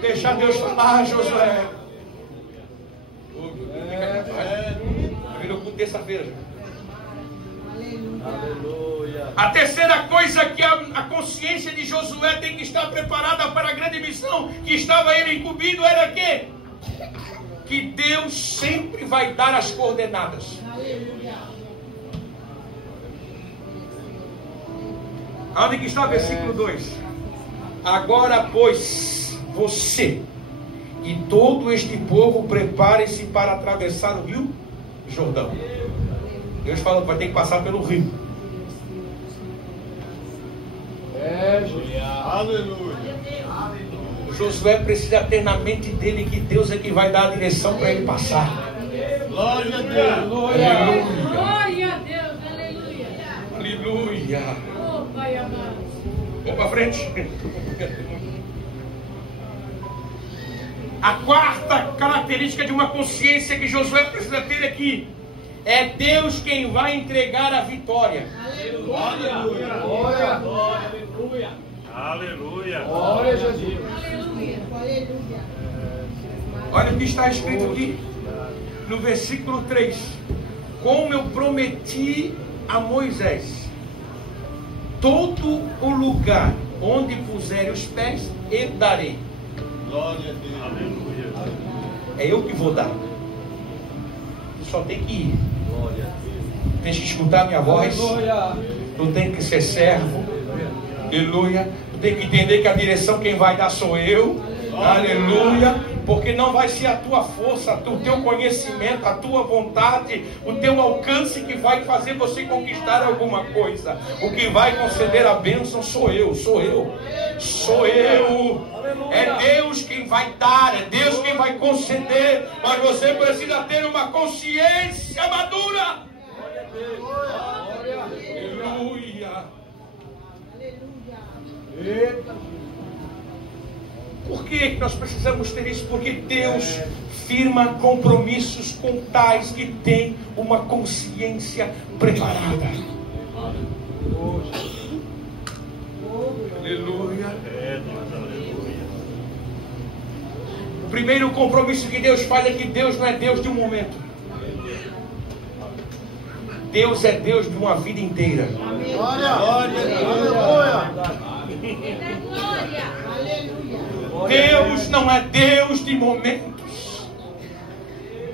Deixa Deus falar, Josué. Virou com terça-feira. A terceira coisa que a consciência de Josué tem que estar preparada para a grande missão que estava ele incumbido era que Deus sempre vai dar as coordenadas. Onde que está o versículo 2? Agora, pois, você e todo este povo prepare-se para atravessar o rio Jordão. Deus fala que vai ter que passar pelo rio. Aleluia. Josué precisa ter na mente dele que Deus é que vai dar a direção para ele passar. Glória a Deus. Aleluia. Glória a Deus, aleluia. Aleluia. Oh, Pai amado. Vamos para frente. A quarta característica de uma consciência que Josué precisa ter aqui é Deus quem vai entregar a vitória. Aleluia. Aleluia. Aleluia. Glória a Jesus. Aleluia. Olha o que está escrito aqui no versículo 3: como eu prometi a Moisés, todo o lugar onde puser os pés, eu darei. Glória a Deus. Aleluia. É eu que vou dar. Tu só tem que ir. Glória a Deus. Tem que escutar a minha voz. Tu tem que ser servo. Aleluia. Tu tem que entender que a direção quem vai dar sou eu. Aleluia. Porque não vai ser a tua força, o teu conhecimento, a tua vontade, o teu alcance que vai fazer você conquistar alguma coisa. O que vai conceder a bênção sou eu, sou eu. Sou eu. É Deus quem vai dar, é Deus quem vai conceder. Mas você precisa ter uma consciência madura. Aleluia. Por que nós precisamos ter isso? Porque Deus firma compromissos com tais que têm uma consciência preparada. Aleluia. O primeiro compromisso que Deus faz é que Deus não é Deus de um momento. Deus é Deus de uma vida inteira. Glória. Aleluia. Deus não é Deus de momentos.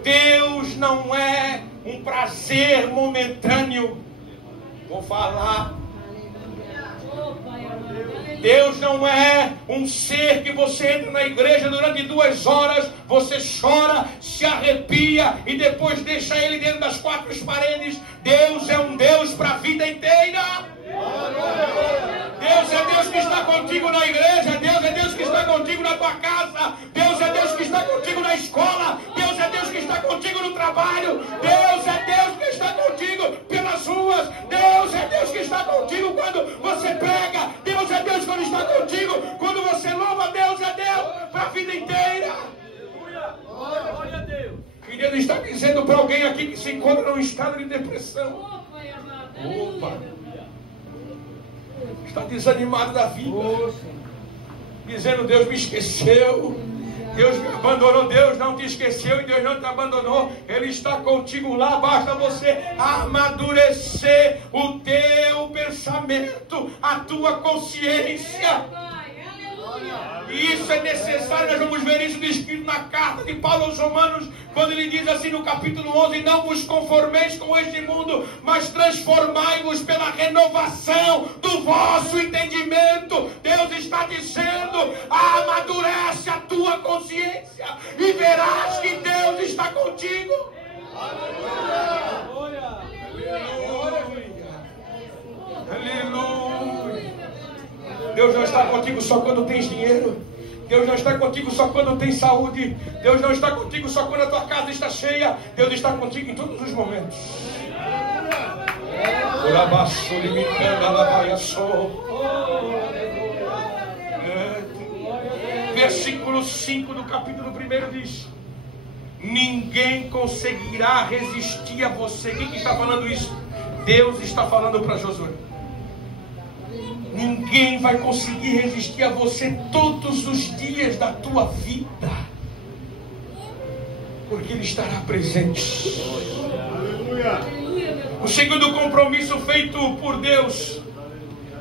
Deus não é um prazer momentâneo. Vou falar. Deus não é um ser que você entra na igreja durante 2 horas, você chora, se arrepia e depois deixa ele dentro das 4 paredes. Deus é um Deus para a vida inteira. Deus é Deus que está contigo na igreja. Deus é Deus que está contigo na tua casa. Deus é Deus que está contigo na escola. Deus é Deus que está contigo no trabalho. Deus é Deus que está contigo pelas ruas. Deus é Deus que está contigo quando você prega. Deus é Deus quando está contigo quando você louva. Deus é Deus para a vida inteira. Glória a Deus. E Deus está dizendo para alguém aqui que se encontra num estado de depressão. Oh, Pai amado, Opa. aleluia. Está desanimado da vida, dizendo: Deus me esqueceu, Deus me abandonou. Deus não te esqueceu e Deus não te abandonou. Ele está contigo lá. Basta você amadurecer o teu pensamento, a tua consciência. E isso é necessário. Nós vamos ver isso descrito na carta de Paulo aos Romanos, quando ele diz assim no capítulo 11: não vos conformeis com este mundo, mas transformai-vos pela renovação do vosso entendimento. Deus está dizendo: amadurece a tua consciência e verás que Deus está contigo. Aleluia. Deus não está contigo só quando tens dinheiro. Deus não está contigo só quando tens saúde. Deus não está contigo só quando a tua casa está cheia. Deus está contigo em todos os momentos. Versículo 5 do capítulo 1 diz: ninguém conseguirá resistir a você. Quem que está falando isso? Deus está falando para Josué. Ninguém vai conseguir resistir a você todos os dias da tua vida, porque Ele estará presente. O segundo compromisso feito por Deus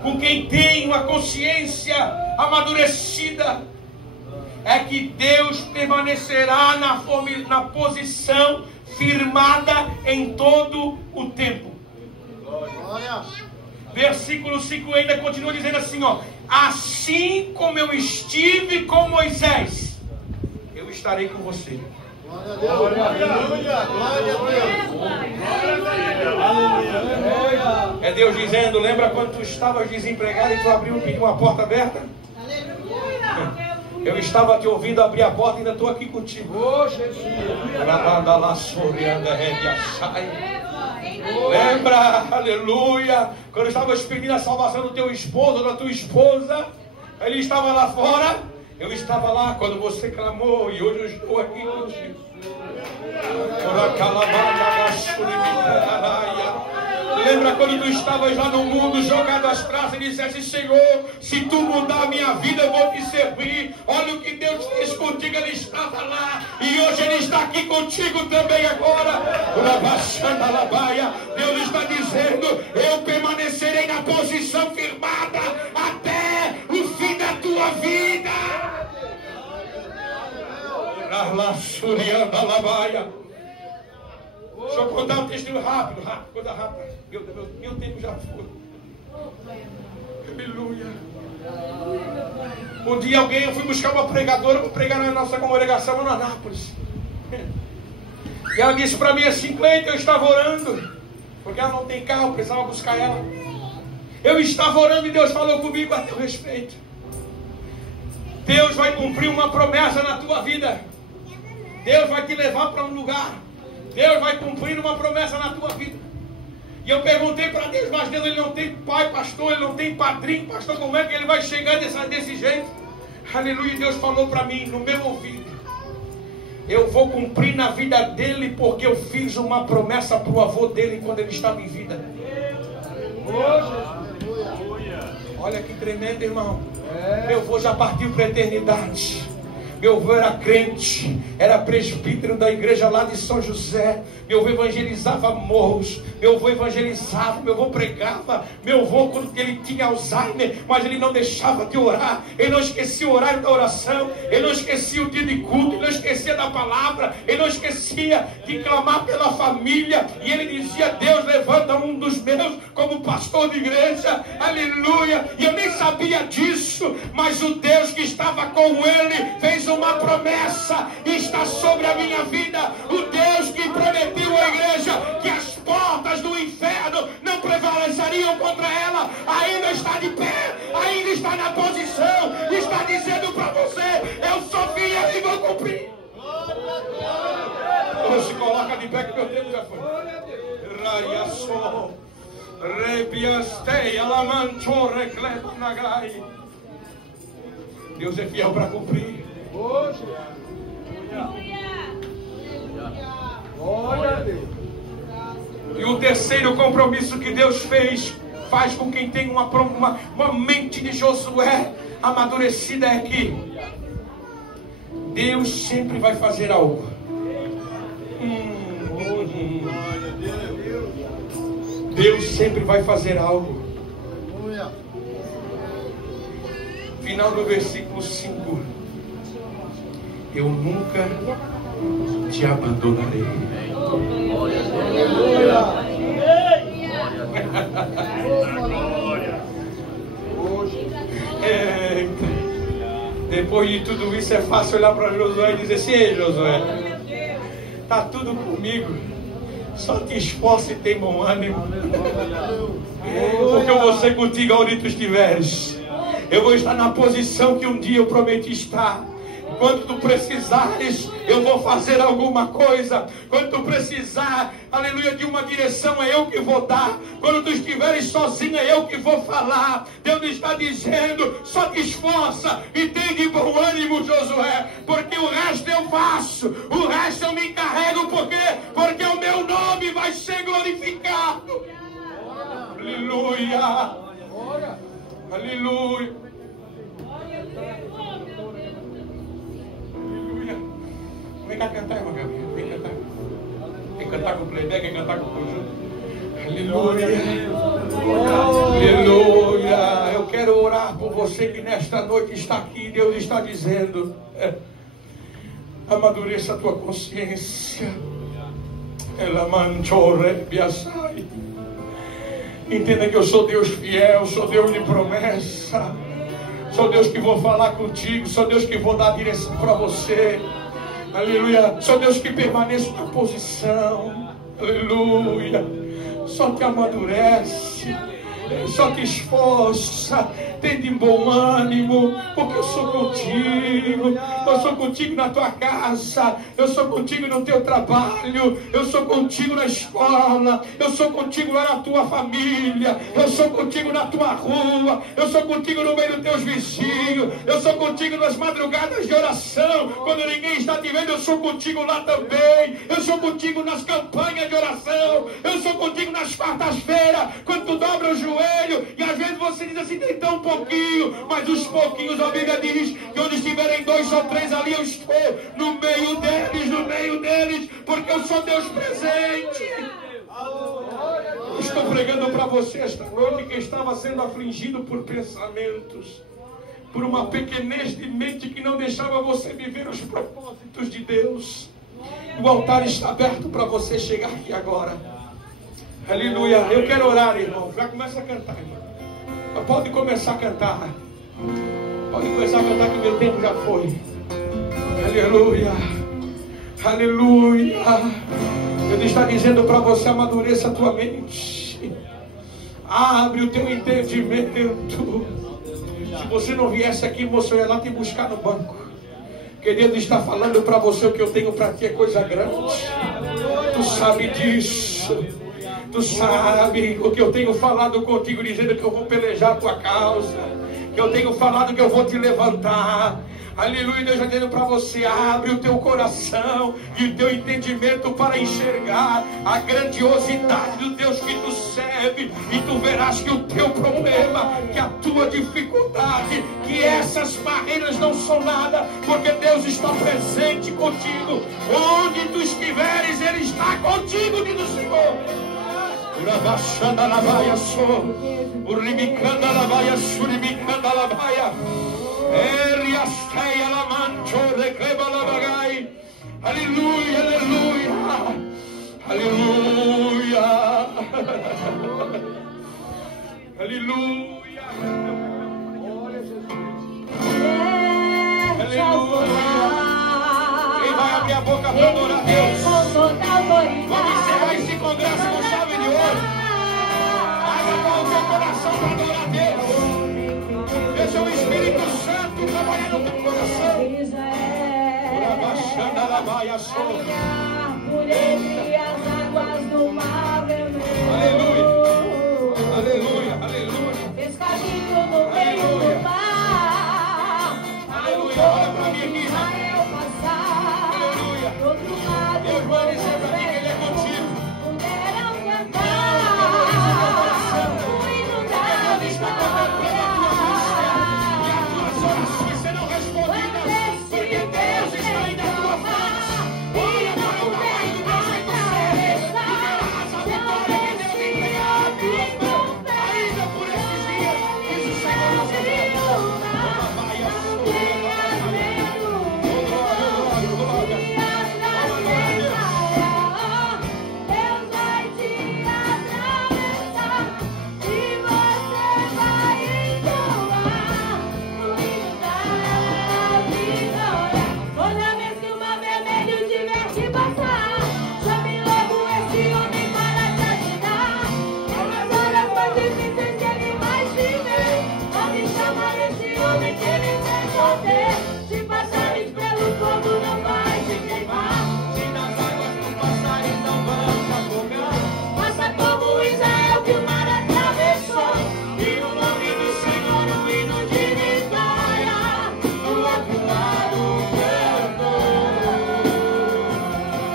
com quem tem uma consciência amadurecida é que Deus permanecerá na posição firmada em todo o tempo. Versículo 5 ainda continua dizendo assim, ó: assim como eu estive com Moisés, eu estarei com você. Glória a Deus. Aleluia. Glória a Deus. É Deus dizendo, lembra quando tu estavas desempregado e tu abriu uma porta aberta? Eu estava te ouvindo abrir a porta e ainda estou aqui contigo. Lembra, aleluia, quando estavas pedindo a salvação do teu esposo, da tua esposa, ele estava lá fora, eu estava lá quando você clamou e hoje eu estou aqui contigo. Lembra quando tu estavas lá no mundo, jogado às praças e disseste, Senhor, se tu mudar a minha vida, eu vou te servir. Olha o que Deus fez contigo, ele estava lá e hoje ele está aqui contigo também agora. Deus está dizendo, eu permanecerei na posição firmada até o fim da tua vida. Deixa eu contar um testemunho rápido, coisa rápida. Meu tempo já foi. Aleluia. Um dia eu fui buscar uma pregadora para pregar na nossa congregação em Anápolis. E ela disse para mim assim, Cleiton, eu estava orando, porque ela não tem carro, eu precisava buscar ela. Eu estava orando e Deus falou comigo a teu respeito. Deus vai cumprir uma promessa na tua vida. Deus vai te levar para um lugar. Deus vai cumprir uma promessa na tua vida. E eu perguntei para Deus, mas Deus, ele não tem pai, pastor, ele não tem padrinho, pastor, como é que ele vai chegar desse jeito? Aleluia, Deus falou para mim, no meu ouvido, eu vou cumprir na vida dele, porque eu fiz uma promessa para o avô dele quando ele estava em vida. Olha que tremendo, irmão. Meu avô já partiu para a eternidade. Meu avô era crente, era presbítero da igreja lá de São José. Meu avô evangelizava morros, meu avô evangelizava, meu avô pregava. Meu avô, quando ele tinha Alzheimer, mas ele não deixava de orar. Ele não esquecia o horário da oração, ele não esquecia o dia de culto, ele não esquecia da palavra, ele não esquecia de clamar pela família. E ele dizia, Deus, levanta um dos meus como pastor de igreja, aleluia. E eu nem sabia disso, mas o Deus que estava com ele fez uma promessa e está sobre a minha vida. O Deus que prometeu à igreja que as portas do inferno não prevaleceriam contra ela, ainda está de pé, ainda está na posição, está dizendo para você, eu sou fiel e vou cumprir. Então se coloca de pé que meu tempo já foi. Raia só, rebiasteia, lamancho, recleba nagai. Deus é fiel para cumprir. Glória a Deus. E o terceiro compromisso que Deus faz com quem tem uma mente de Josué amadurecida é que Deus sempre vai fazer algo. Deus sempre vai fazer algo. Final do versículo 5. Eu nunca te abandonarei. Depois de tudo isso é fácil olhar para Josué e dizer assim, ei Josué, está tudo comigo, só te esforça e tem bom ânimo, porque eu vou ser contigo onde tu estiveres. Eu vou estar na posição que um dia eu prometi estar. Quando tu precisares, eu vou fazer alguma coisa. Quando tu precisar, aleluia, de uma direção, é eu que vou dar. Quando tu estiveres sozinho, é eu que vou falar. Deus está dizendo, só te esforça e tem de bom ânimo, Josué, porque o resto eu faço, o resto eu me encarrego, porque o meu nome vai ser glorificado. Aleluia. Aleluia. Vem cá cantar, irmã Gabriel. Vem cantar. Quem cantar com o playback, quem cantar com o conjunto. Aleluia. Aleluia. Eu quero orar por você que nesta noite está aqui. Deus está dizendo, amadureça a tua consciência. Ela manchou, biasai. Entenda que eu sou Deus fiel, sou Deus de promessa. Sou Deus que vou falar contigo, sou Deus que vou dar direção para você. Aleluia. Só Deus que permaneça na posição. Aleluia. Só te amadurece. Só te esforça. Tem de bom ânimo, porque eu sou contigo. Eu sou contigo na tua casa. Eu sou contigo no teu trabalho. Eu sou contigo na escola. Eu sou contigo lá na tua família. Eu sou contigo na tua rua. Eu sou contigo no meio dos teus vizinhos. Eu sou contigo nas madrugadas de oração. Quando ninguém está te vendo, eu sou contigo lá também. Eu sou contigo nas campanhas de oração. Eu sou contigo nas quartas-feiras, quando tu dobra o joelho. E às vezes você diz assim, tem tão pouquinho, mas os pouquinhos, a Bíblia diz que onde estiverem 2 ou 3 ali, eu estou no meio deles, porque eu sou Deus presente. Estou pregando para você esta noite que estava sendo afligido por pensamentos, por uma pequenez de mente que não deixava você viver os propósitos de Deus. O altar está aberto para você chegar aqui agora. Aleluia. Eu quero orar, irmão. Já começa a cantar, irmão. Pode começar a cantar. Pode começar a cantar que meu tempo já foi. Aleluia. Aleluia. Ele está dizendo para você: amadureça a tua mente. Abre o teu entendimento. Se você não viesse aqui, moço, eu ia lá te buscar no banco. Que Deus está falando para você: o que eu tenho para ti é coisa grande. Tu sabe disso. Tu sabe o que eu tenho falado contigo, dizendo que eu vou pelejar a tua causa, que eu tenho falado que eu vou te levantar. Aleluia. Deus está dizendo para você: abre o teu coração e o teu entendimento para enxergar a grandiosidade do Deus que tu serve, e tu verás que o teu problema, que a tua dificuldade, que essas barreiras não são nada, porque Deus está presente contigo. Onde tu estiveres, Ele está contigo, diz o Senhor. Urabashanda labaia so, uribicanda labaia, suribicanda labaia, eriasteia lamancho, recleba labagai. Aleluia, aleluia, aleluia, aleluia, aleluia. Quem vai abrir a boca para adorar a Deus? Vamos encerrar esse congresso com chave de ouro. Abra o teu coração para adorar a Deus. Deixa o Espírito Santo trabalhar no teu coração. Por entre as águas do mar vermelho. Aleluia, aleluia, aleluia. Fez caminho no meio do mar. Aleluia. Olha para mim aqui. Israel passar. Aleluia. Do outro lado, Deus vai dizer para mim que Ele é contigo. puderam cantar o hino da vitória. E as tuas orações serão respondidas, porque Deus está aí na tua face. Olha para o tamanho do Deus que tu serve, e verás a vitória que Deus entrega na tua mão. Ainda por esses dias, diz o Senhor dos Exércitos. Vai a se passares pelo fogo, não vai te queimar. Se nas águas tu passares, não vão te afogar. Faça como Israel que o mar atravessou, E o nome do Senhor, o hino de vitória, do outro lado cantou.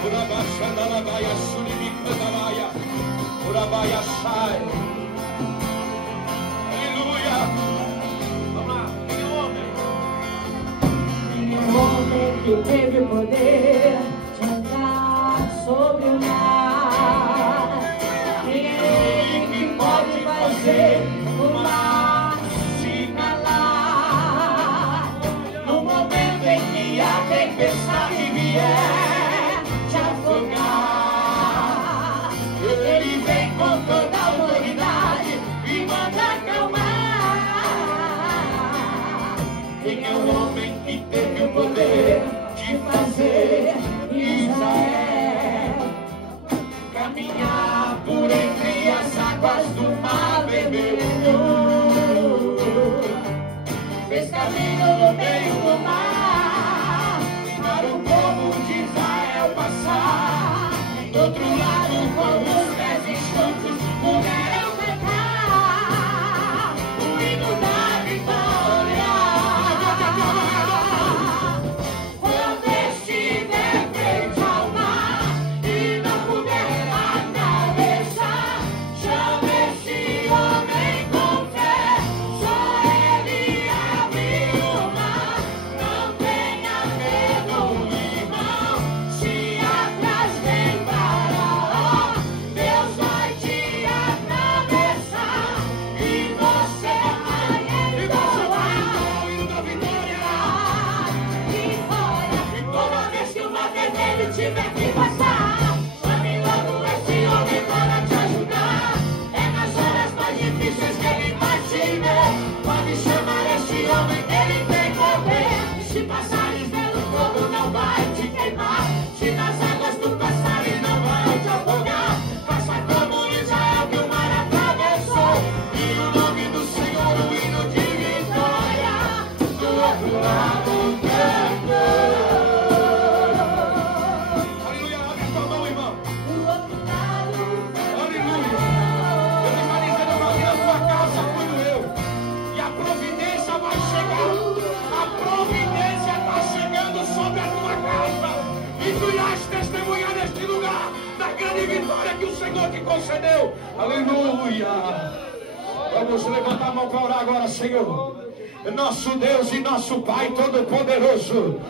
Urabaxanda labaia, suribicanda laia, urabaia sai. Aleluia. Vamos lá, quem é o homem? um homem que teve o poder de andar sobre o mar. Quem é ele que pode fazer o mar se calar? No momento em que a tempestade vier te afogar, ele vem com toda a autoridade e manda acalmar. Quem é o homem que teve o poder de pode fazer Israel caminhar por entre as águas do mar vermelho. Fez caminho no meio do mar para o povo de Israel passar. Do outro lado, com os pés enxutos, puderam cantar o hino da vitória. Quando estiver frente ao mar e não puder atravessar, chame este homem com fé, só ele abre o mar. Não tenha medo, irmão, se atrás vem Faraó, Deus vai te atravessar e você vai entoar o hino da vitória. E toda vez que o mar vermelho tiver que passar, chame logo esse homem para te ajudar. É nas horas mais difíceis que ele vai te ver. Pode chamar esse homem, ele tem poder. Se passares pelo fogo não vai te queimar, se nas águas tu passares não vai te afogar. Faça como Israel que o mar atravessou, e o nome do Senhor o hino de vitória. Do outro lado cantou. Aleluia, abre sua mão, irmão. Do outro lado Aleluia. Eu te dizendo para vir a tua casa quando eu. E a providência vai chegar. A providência está chegando sobre a tua casa. E tu irás testemunhar neste lugar da grande vitória que o Senhor te concedeu. Aleluia. Vamos levantar a mão para orar agora, Senhor. Nosso Deus e nosso Pai Todo-Poderoso,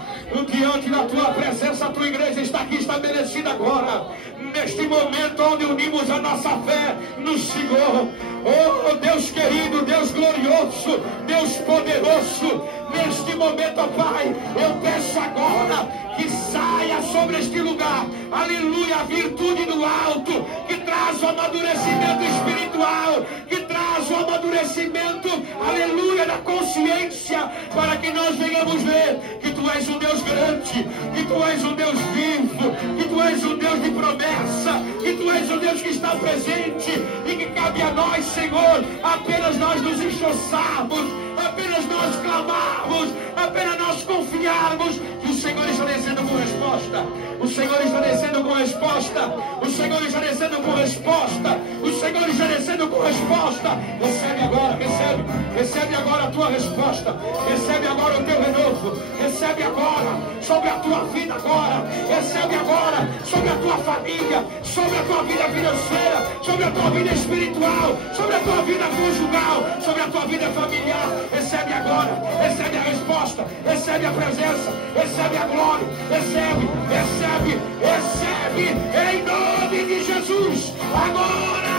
diante da tua presença, a tua igreja está aqui estabelecida agora, neste momento onde unimos a nossa fé no Senhor. Oh Deus querido, Deus glorioso, Deus poderoso, neste momento, ó Pai, eu peço agora que saia sobre este lugar, aleluia, a virtude do alto, que traz o amadurecimento espiritual, que traz o amadurecimento, aleluia, da consciência, para que nós venhamos ver que tu és um Deus grande, que tu és um Deus vivo, que tu és um Deus de promessa, que tu és um Deus que está presente e que cabe a nós, Senhor, apenas nós nos enxoçarmos, apenas nós clamarmos, apenas nós confiarmos que o Senhor está descendo com resposta. O Senhor está descendo com resposta. O Senhor está descendo com resposta. O Senhor está descendo com resposta. Recebe agora, recebe. Recebe agora a tua resposta. Recebe agora o teu renovo. Recebe agora sobre a tua vida agora. Recebe agora sobre a tua família, sobre a tua vida financeira, sobre a tua vida espiritual, sobre a tua vida conjugal, sobre a tua vida familiar. Recebe agora. Recebe a resposta. Recebe a presença. Recebe a glória. Recebe. Recebe. Recebe. Em nome de Jesus. Agora.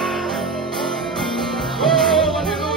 Oh, aleluia.